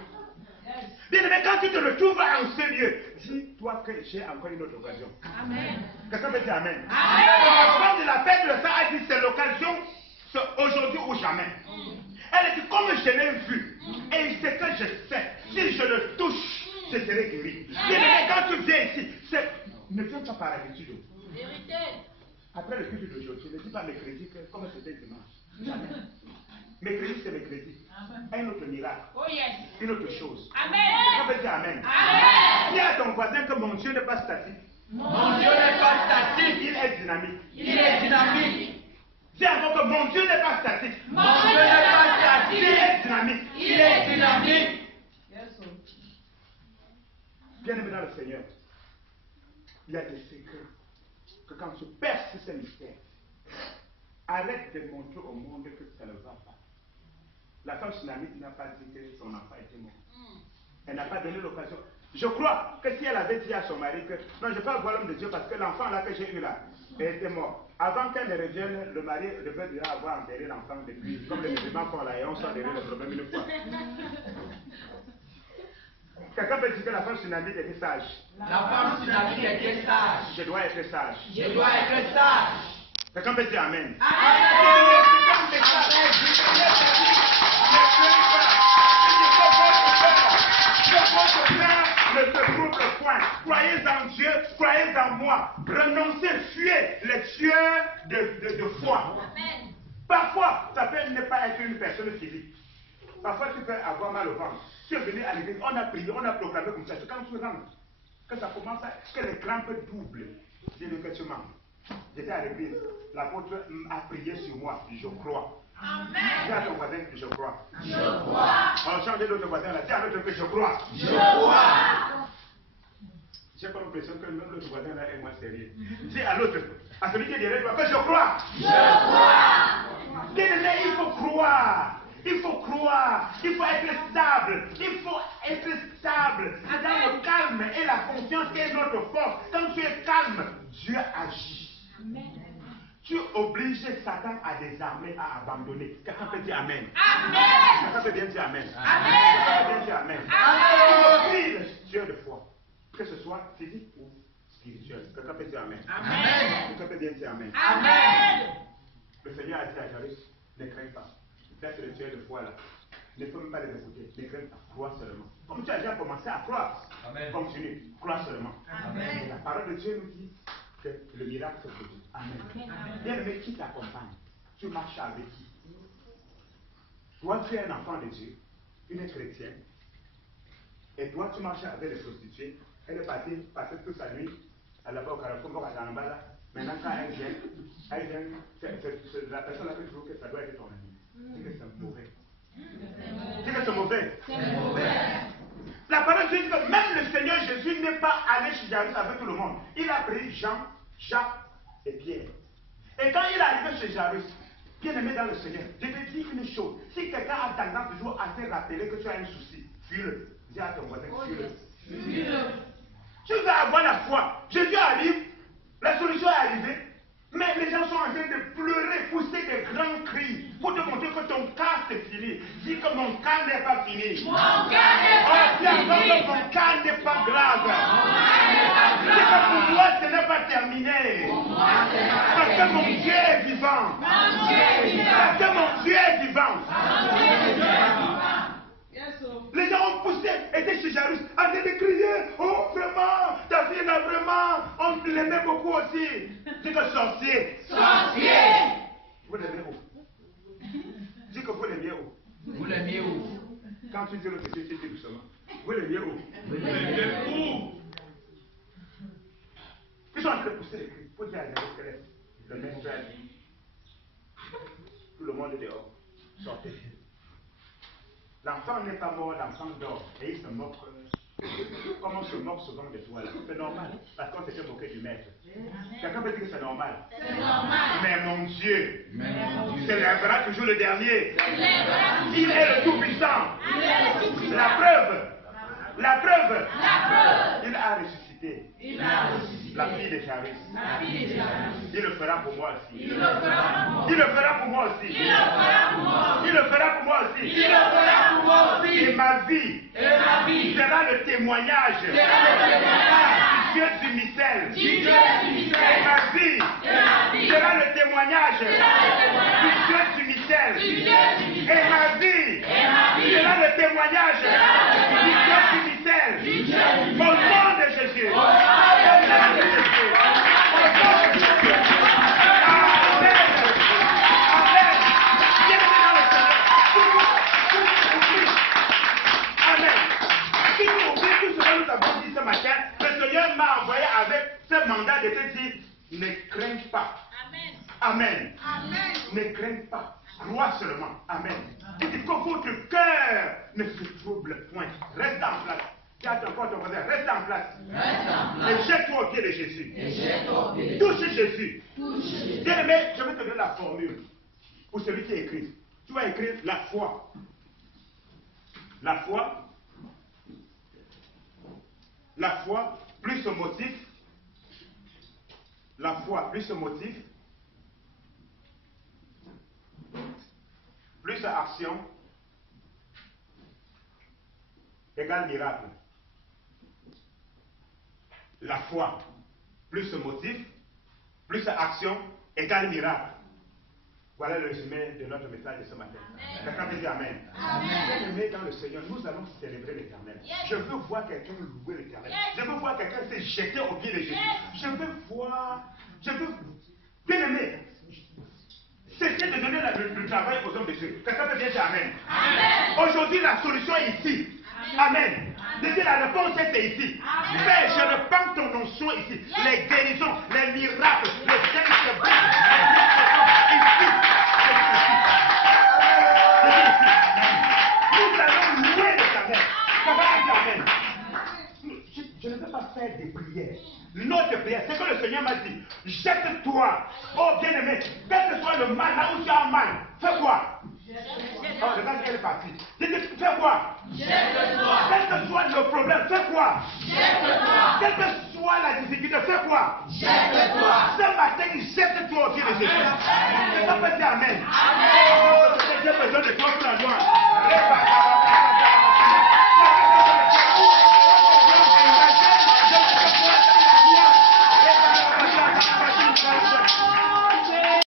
Bien aimé, quand tu te retrouves en ce lieu, dis-toi que j'ai encore une autre occasion. Amen. Quelqu'un peut dire Amen. Amen. Quand de la fête de ça a dit c'est l'occasion, c'est aujourd'hui ou jamais. Elle a dit comme je l'ai vu et ce que je sais, si je le touche, je serai guéri. Bien aimé, quand tu viens ici, ne viens pas par habitude. Vérité. Après le culte d'aujourd'hui, ne dis pas mercredi comme c'était dimanche. Jamais. Mercredi, c'est mercredi. Un autre miracle. Oh yes. Une autre chose. Amen. Ça veut dire Amen. Amen. Dis à ton voisin que mon Dieu n'est pas statique. Mon Dieu n'est pas statique. Il est dynamique. Il est dynamique. Dis encore que mon Dieu n'est pas statique. Mon Dieu n'est pas statique. Il est dynamique. Il est dynamique. Bien aimé dans le Seigneur, il y a des secrets que quand tu perces ces mystères, arrête de montrer au monde que ça ne va pas. La femme tsunamite n'a pas dit que son enfant était mort. Elle n'a pas donné l'occasion. Je crois que si elle avait dit à son mari que non, je ne vais pas voir l'homme de Dieu parce que l'enfant là que j'ai eu là, elle était mort. Avant qu'elle ne revienne, le mari devait déjà avoir enterré l'enfant depuis, comme les musulmans font là, et on sort derrière le problème une fois. Quelqu'un peut dire que la femme tsunamite était sage. La femme tsunamite était sage. Je dois être sage. Je dois être sage. Quelqu'un peut dire Amen. Ne se trouble point. Croyez en Dieu, croyez en moi. Renoncez, fuyez les tueurs de foi. Amen. Parfois, ça peut ne pas être une personne physique. Parfois, tu peux avoir mal au ventre. Tu es venu à l'église, on a prié, on a proclamé comme ça. C'est quand tu rentres, que ça commence à, que les crampes doublent. Dis-le que tu manques. J'étais à l'église, l'apôtre a prié sur moi, je crois. Amen. Dis à ton voisin que je crois. Je crois. On change l'autre voisin là, dis à l'autre que je crois. Je crois. J'ai pas l'impression que même l'autre voisin là est moins sérieux. Dis à l'autre, à celui qui est derrière toi, que je crois. Je crois. Bien-aimé, il faut croire. Il faut croire, il faut être stable, il faut être stable. C'est dans le calme et la confiance qui est notre force. Quand tu es calme, Dieu agit. Amen. Tu obliges Satan à désarmer, à abandonner. Quelqu'un peut dire Amen. Amen. Quelqu'un peut bien dire Amen. Amen. Quelqu'un peut bien dire Amen. Amen. Oublie le Dieu de foi, que ce soit physique ou spirituel. Quelqu'un peut dire Amen. Amen. Quelqu'un peut bien dire Amen. Amen. Le Seigneur a dit à Jairus, ne crains pas. Laisse le Dieu de foi là. Ne faut même pas les écouter. Ne crains pas. Crois seulement. Comme tu as déjà commencé à croire, Amen. continue. Crois seulement. Amen. Et la parole de Dieu nous dit que le miracle se produit. Amen. Bien aimé, qui t'accompagne? Tu marches avec qui? Toi, tu es un enfant de Dieu, une chrétienne. Et toi, tu marches avec les prostituées. Elle est partie passer toute sa nuit à la bas au carrefour, à Zambala. Maintenant, quand elle vient, c'est la personne là que je trouve que ça doit être ton ami. Dis que c'est mauvais. Dis que c'est mauvais. C'est mauvais. La parole dit que même le Seigneur Jésus n'est pas allé chez Jairus avec tout le monde. Il a pris Jean, Jacques et Pierre. Et quand il est arrivé chez Jairus, bien aimé dans le Seigneur, je te dis une chose. Si quelqu'un a tendance toujours à te rappeler que tu as un souci, fuis-le. Dis à ton voisin, fuis-le. Tu vas avoir la foi. Jésus arrive, la solution est arrivée. Mais les gens sont en train de pleurer, pousser des grands cris pour te montrer que ton cas c'est fini. Dis que mon cas n'est pas fini. Mon cas n'est pas Dis encore fini. que mon cas n'est pas grave. Mon cas n'est pas Dis que grave. pour moi ce n'est pas terminé. Moi, c'est pas Parce que mon Dieu est vivant. Mon Dieu est vivant. Parce que mon Dieu est vivant. Mon Dieu est vivant. Les gens ont poussé, étaient chez Jairus, en train de crier, oh vraiment, ta fille là vraiment, on l'aimait beaucoup aussi. Dis que sorcier. Sorcier. Vous l'aimez où? Dis que vous l'aimez où? Vous l'aimez où? Quand tu dis l'autre, tu dis doucement. Vous l'aimez où? Vous l'aimez où? Ils sont en train de pousser les cris. Pour dire à Jairus que le même frère. Tout le monde est dehors. Sortez. L'enfant n'est pas mort, l'enfant dort. Et il se moque. Comment on se moque souvent de toi là? C'est normal. Parce qu'on s'était moqué du maître. Quelqu'un peut dire que c'est normal. C'est normal. Mais mon Dieu, Mais mon Dieu. c'est lèvera toujours le dernier. Il lèvera toujours. Il est le Tout-Puissant. Il est le Tout-Puissant. La preuve. La preuve. La preuve. Il a ressuscité Il a ressuscité. la fille de Charis. La fille de Jairus. Il le fera pour moi aussi. Il le fera pour moi. Il le fera pour moi aussi. Il le fera pour moi. Il le fera pour moi aussi. Il le fera pour moi aussi. Et ma vie Et ma vie sera le témoignage sera le témoignage du Dieu du mystère. du Dieu du Et mystère. ma vie Et ma vie sera le témoignage sera le témoignage du Dieu du mystère. du Dieu du Et mystère. ma vie Et ma vie sera le témoignage sera le du témoignage Dieu du mystère. du Dieu du Au nom de Jésus. Au nom de Jésus. Au nom de Jésus. Amen. Amen. Bienvenue dans le Seigneur. Amen. Si vous oubliez tout ce que nous avons dit ce matin, le Seigneur m'a envoyé avec ce mandat de te dire, ne crains pas. Amen. Amen. Ne crains pas. Crois seulement. Amen. Il dit que votre cœur ne se trouble point. Reste en place. Dis à ton corps, ton frère, reste en place. Reste en Et place. jette-toi au pied de Jésus. Et jette-toi au pied de Touche Jésus. Jésus. Bien-aimé, je vais te donner la formule pour celui qui écrit. Tu vas écrire la foi. La foi. La foi plus ce motif. La foi plus ce motif. Plus action. Égale miracle. La foi plus ce motif. Plus action égale miracle. Voilà le résumé de notre message de ce matin. Quelqu'un peut dire Amen. Bien-aimé dans le Seigneur, nous allons célébrer l'Éternel. Je veux voir quelqu'un louer l'Éternel. Je veux voir quelqu'un se jeter au pied de Jésus. Je veux voir. Bien-aimé, cessez de donner le travail aux hommes de Dieu. Quelqu'un peut bien dire Amen. Aujourd'hui, la solution est ici. Amen. Dites la réponse est ici. Père, je répands ton onction ici. Les guérisons, les miracles, les saints, ici. Nous allons louer l'Éternel. Amen. Je ne peux pas faire des prières. Notre prière, c'est que le Seigneur m'a dit. Jette-toi, oh bien-aimé, quel que soit le mal, là où tu as mal, fais quoi? Oh, regarde quelle partie. Fais quoi? Jette-toi. Quel que soit le problème, fais quoi? Jette-toi. Quelle que soit la difficulté, fais quoi? Jette-toi. Ce matin, jette-toi au pied de Jésus. C'est pas dire Amen. Amen.